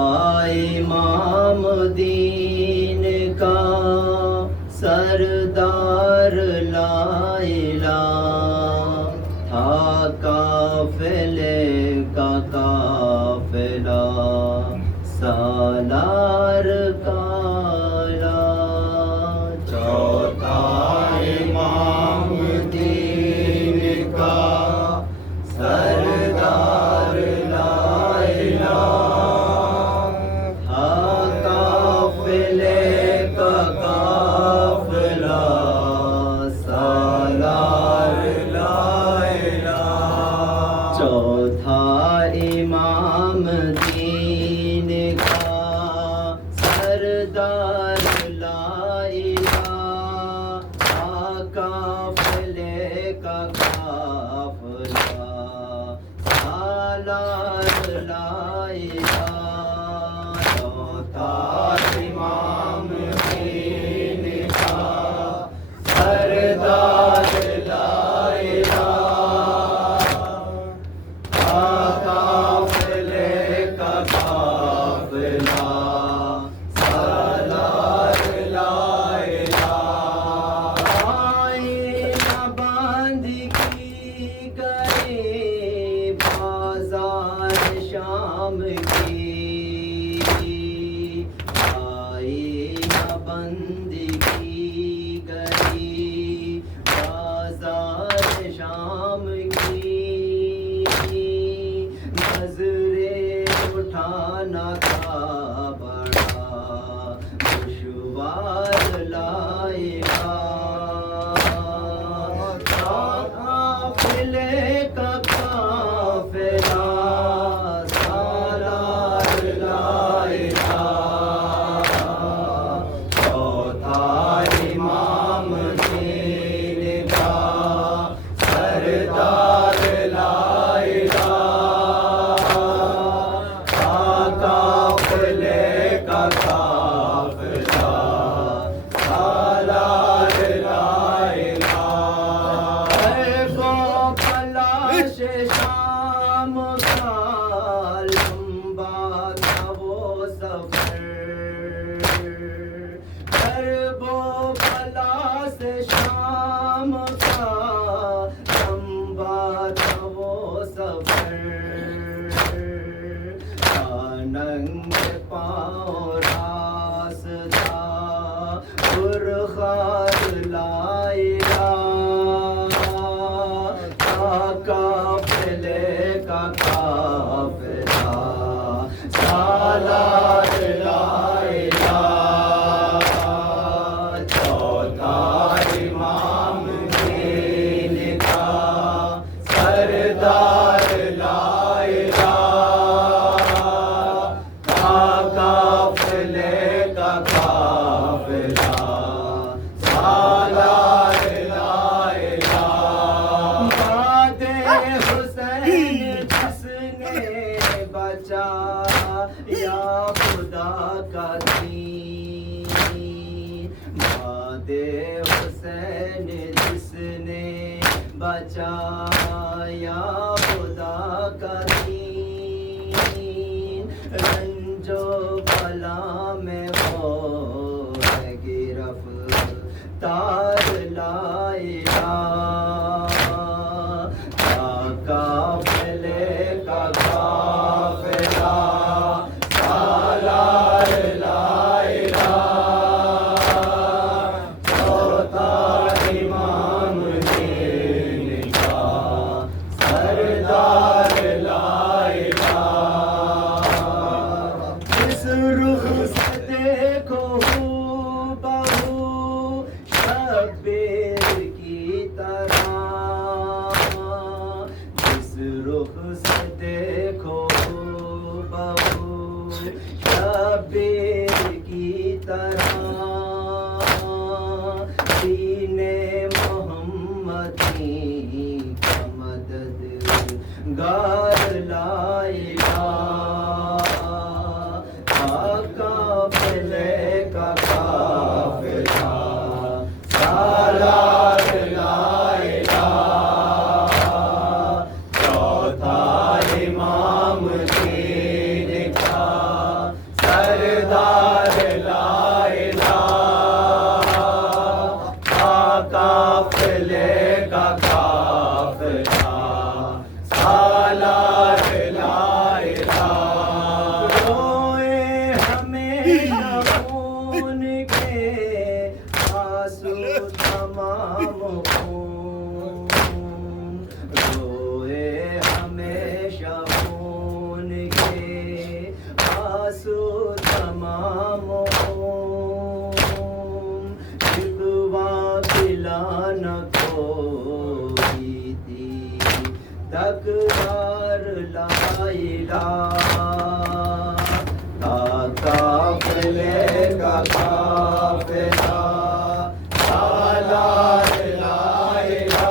امام دین کا سردار لا الہ تھا قافلے کا قافلہ سالار کالا چوتھا امام دین کا سردار لا الہ تھا قافلے کا قافلہ سالار لا الہ چوتھا امام دین کا سردار لا الہ تھا قافلے کا قافلہ سالار لا الہ چوتھا امام دین کا سردار لا الہ قافلے کا قافلہ سالار لا الہ آئینہ باندھ کی گئے بازار شام کی آئینہ بند کی گئی بازار شام کی نظریں اٹھانا تھا بڑا دشوار لا الہ قافلے کا قافلہ سالار لا الہ چوتھا امام دین کا سردار لا الہ تھا قافلے کا قافلہ سالار لا الہ اے وہ پلاش شام کا لمبا تھا وہ سفر کرب و بلا سے شام کا لمبا بچایا خدا کا دین، رنج و بلا میں وہ ہے گرفتار لا الہ، قافلے کا قافلہ سالار لا الہ، چوتھا امام دین کا سردار لا الہ، جس رخ سے دیکھو بہو شبیر کی طرح، جس رخ سے دیکھو بہو شبیر کی طرح، دین محمدی کا مددگار لا الہ، قافلے کا قافلہ سالار لا الہ، چوتھا امام دین کا سردار لا الہ، قافلے کا قافلہ سالار لا الہ، روئے ہمیشہ خون کے آنسو تمام خون، روئے ہمیشہ خون کے آنسو تمام خون، شکوہ کھلا نہ کوئی تھی تکرار لا الہ، قافلے کا قافلہ سالار لا الہ،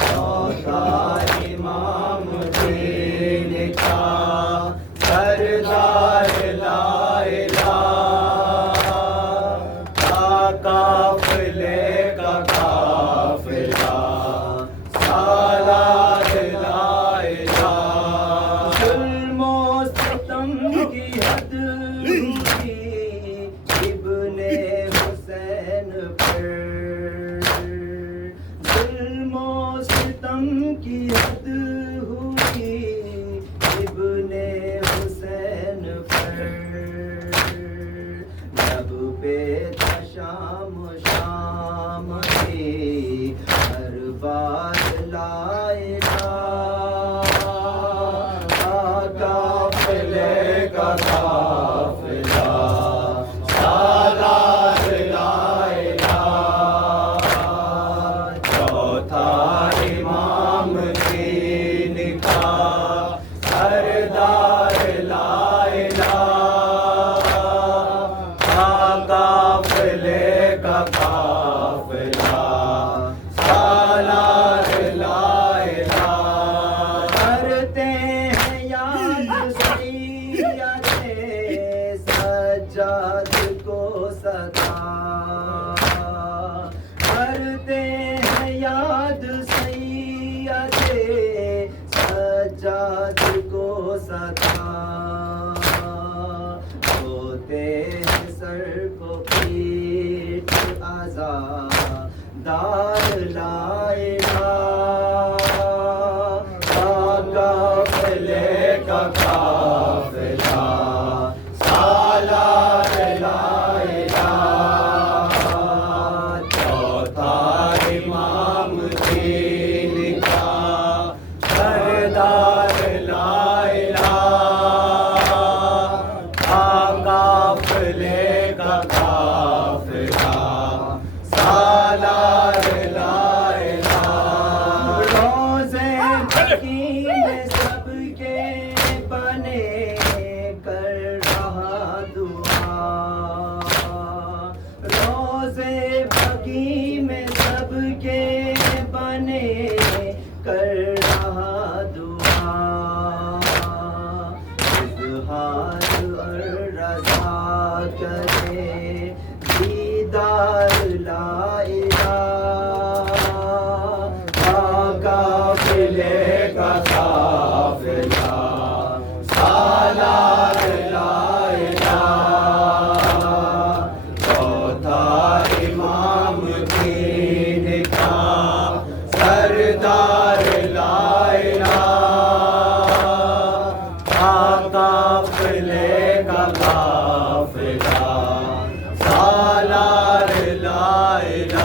چوتھا امام دین کا سردار لا الہ، قافلے کا قافلہ سالار لا الہ، ظلم و ستم کی حد ہوئی ابن حسین پر، ظلم و ستم کی حد ہوئی ابن حسین پر، جب پہ تھا شام شام کی ہر بات لا الہ، قافلے کا قافلہ سالار لا الہ، چوتھا امام دین کا سردار لا الہ، قافلے کا قافلہ سالار لا الہ، کرتے ہیں یاد سید سجاد کو سدا، کرتے ہیں یاد سید سجاد کو سدا، ہوتے ہیں سر کو پیٹ آزادار لا الہ، قافلے کا قافلہ سالار لا الہ، چوتھا امام دین کا سردار لا الہ، قافلے کا قافلہ سالار لا الہ، تاجدار لا الہ قافلے کا قافلہ سالار لا الہ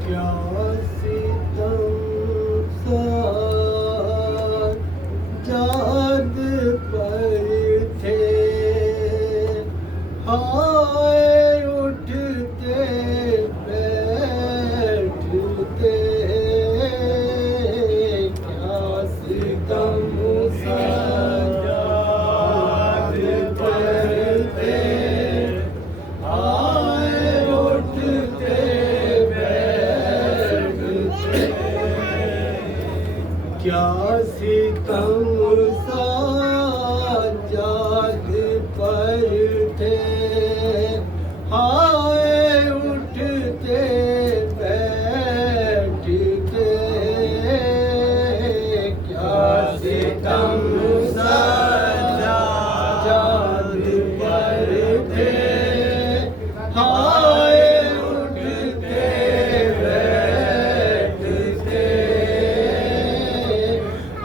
کیا ستم سار جاد پر تھے ہائے اٹھتے بیٹھتے کیا ستم سجاد پر تھے ہائے اٹھتے بیٹھتے کیا ستم سجاد پر تھے ہائے اٹھتے بیٹھتے کیا ستم سجاد پر تھے ہائے اٹھتے بیٹھتے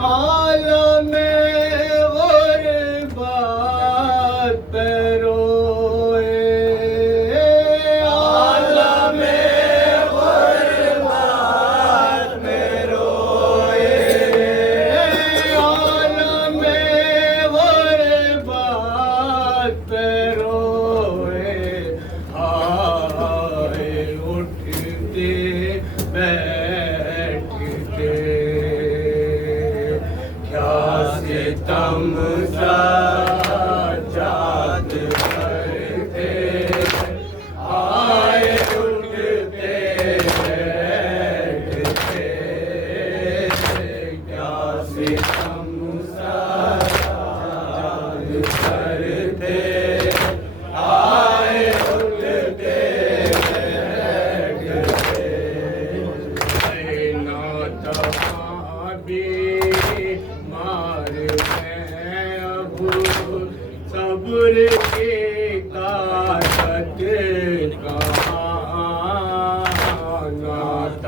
عالم غربت پہ روئے عالم غربت پہ روئے عالم غربت پہ روئے ہائے اٹھتے بیٹھتے کیا ستم سجاد پر تھے ہائے اٹھتے بیٹھتے کیا ستم سجاد پر تھے ہائے اٹھتے بیٹھتے مار میں اب صبر کی طاقت کہاں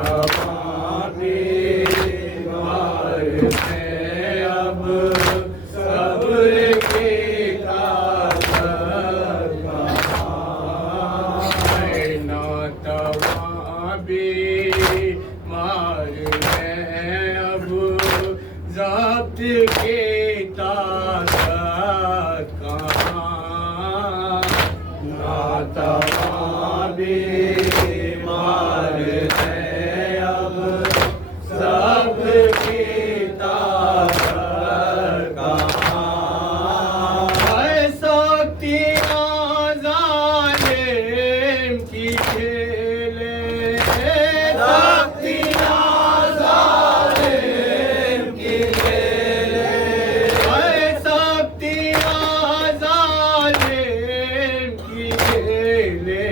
ناتوانی مار میں اب صبر کی طاقت کہاں ناتوانی مار میں اب ضبط کی طاقت کہاں ناتوانی مار ہے اب سب کی طاقت کہاں سختیاں ظالم کی کھیلے سختیاں ظالم کی کھیلے سختیاں ظالم کی کھیلے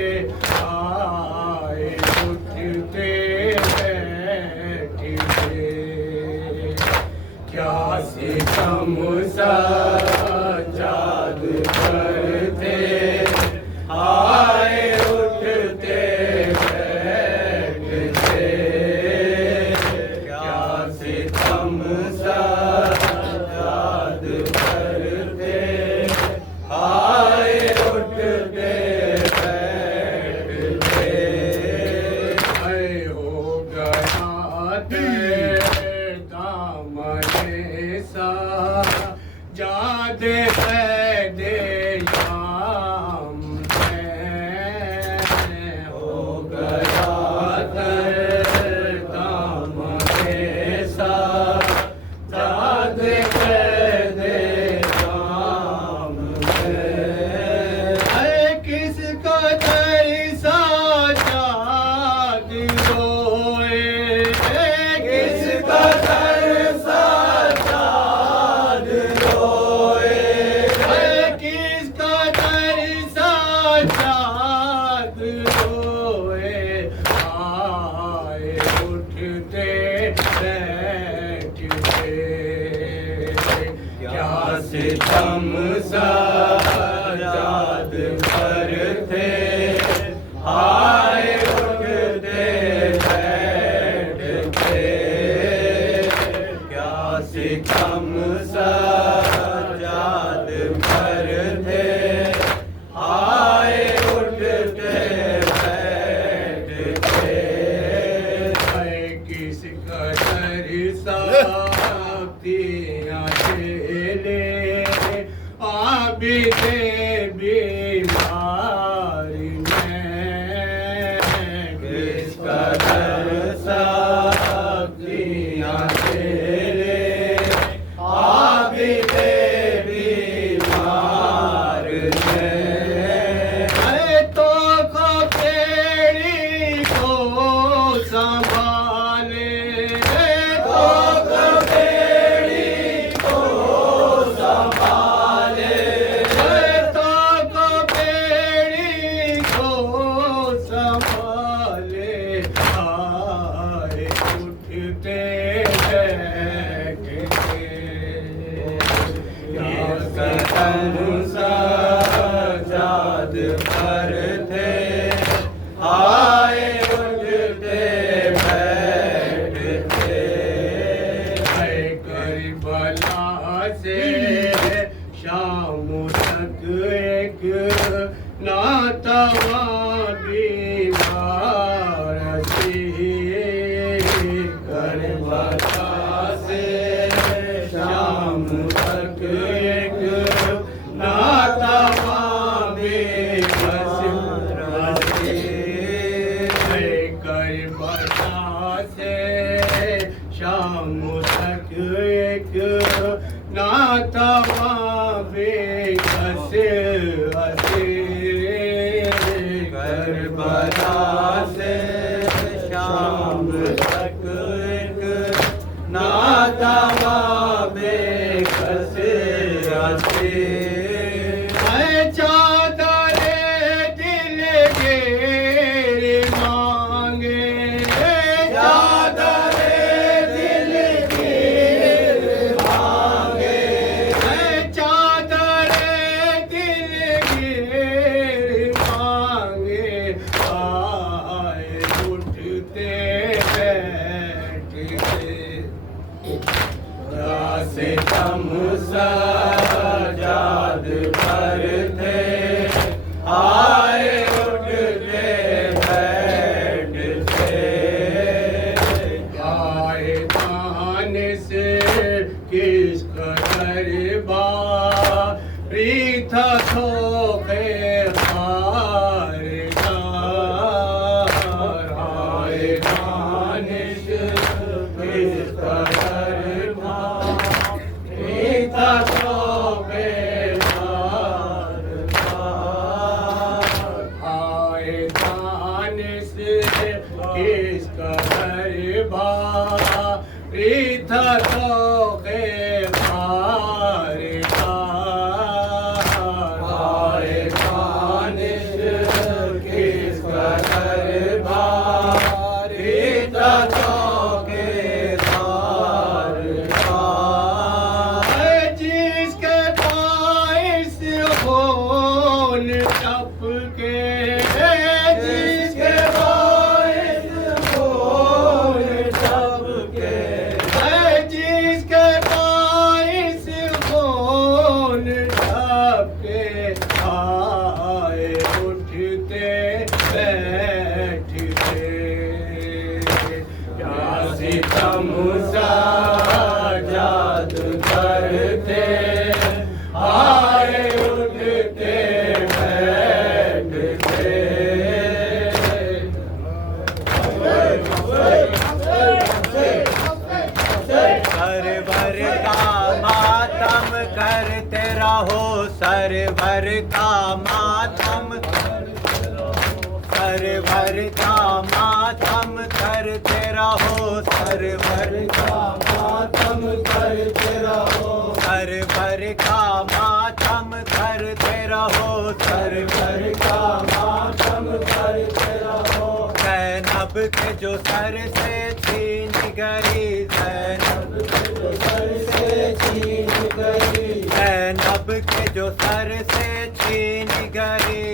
پر تھے آئے اٹھتے بیٹھتے کیا ستم سجاد پر تھے آئے اٹھتے بیٹھتے کس قدر سختیاں جھیلے عابد بیمار میں کس قدر سختیاں جھیلے عابد بیمار میں تو بیڑی کو سنبھالے سجاد پر تھے آئے اٹھتے بیٹھتے کربلا سے شام تک ایک ناتواں بیمار سی کربلا سے شام تک ایک ناتواں بیمار سی کربلا سے شام تک ایک ناتواں بیکس کربلا سے شام تک ایک ناتواں بیکس چادر دل گیر مانگے چادر دل گیر مانگے چادر دل گیر مانگے آئے اٹھتے بیٹھتے ستم سجاد پر تھے آئے اٹھتے بیٹھتے آئے دان سے کس قدر باری تھا سوخے خارگار آئے دان سے کس قدر آئے دان سے کس قدر باری تھا سوخے خارگار آئے دان سے کس قدر باری تھا سوخے ٹپ کے جس کے باعث خون ٹپ کے جس کے باعث خون ٹپ کے آئے اٹھتے بیٹھتے کیا ستم سجاد پر تھے آئے اٹھتے سرور کا ماتم کرتے رہو سرور کا ماتم سرور کا ماتم کرتے رہو سرور کا ماتم کرتے رہو سرور کا ماتم کرتے رہو سرور کا ماتم کرتے رہو زینب کے جو سر سے چھین گئی زینب کے جو سر سے چھین گئی زینب کے جو سر سے چھین گئی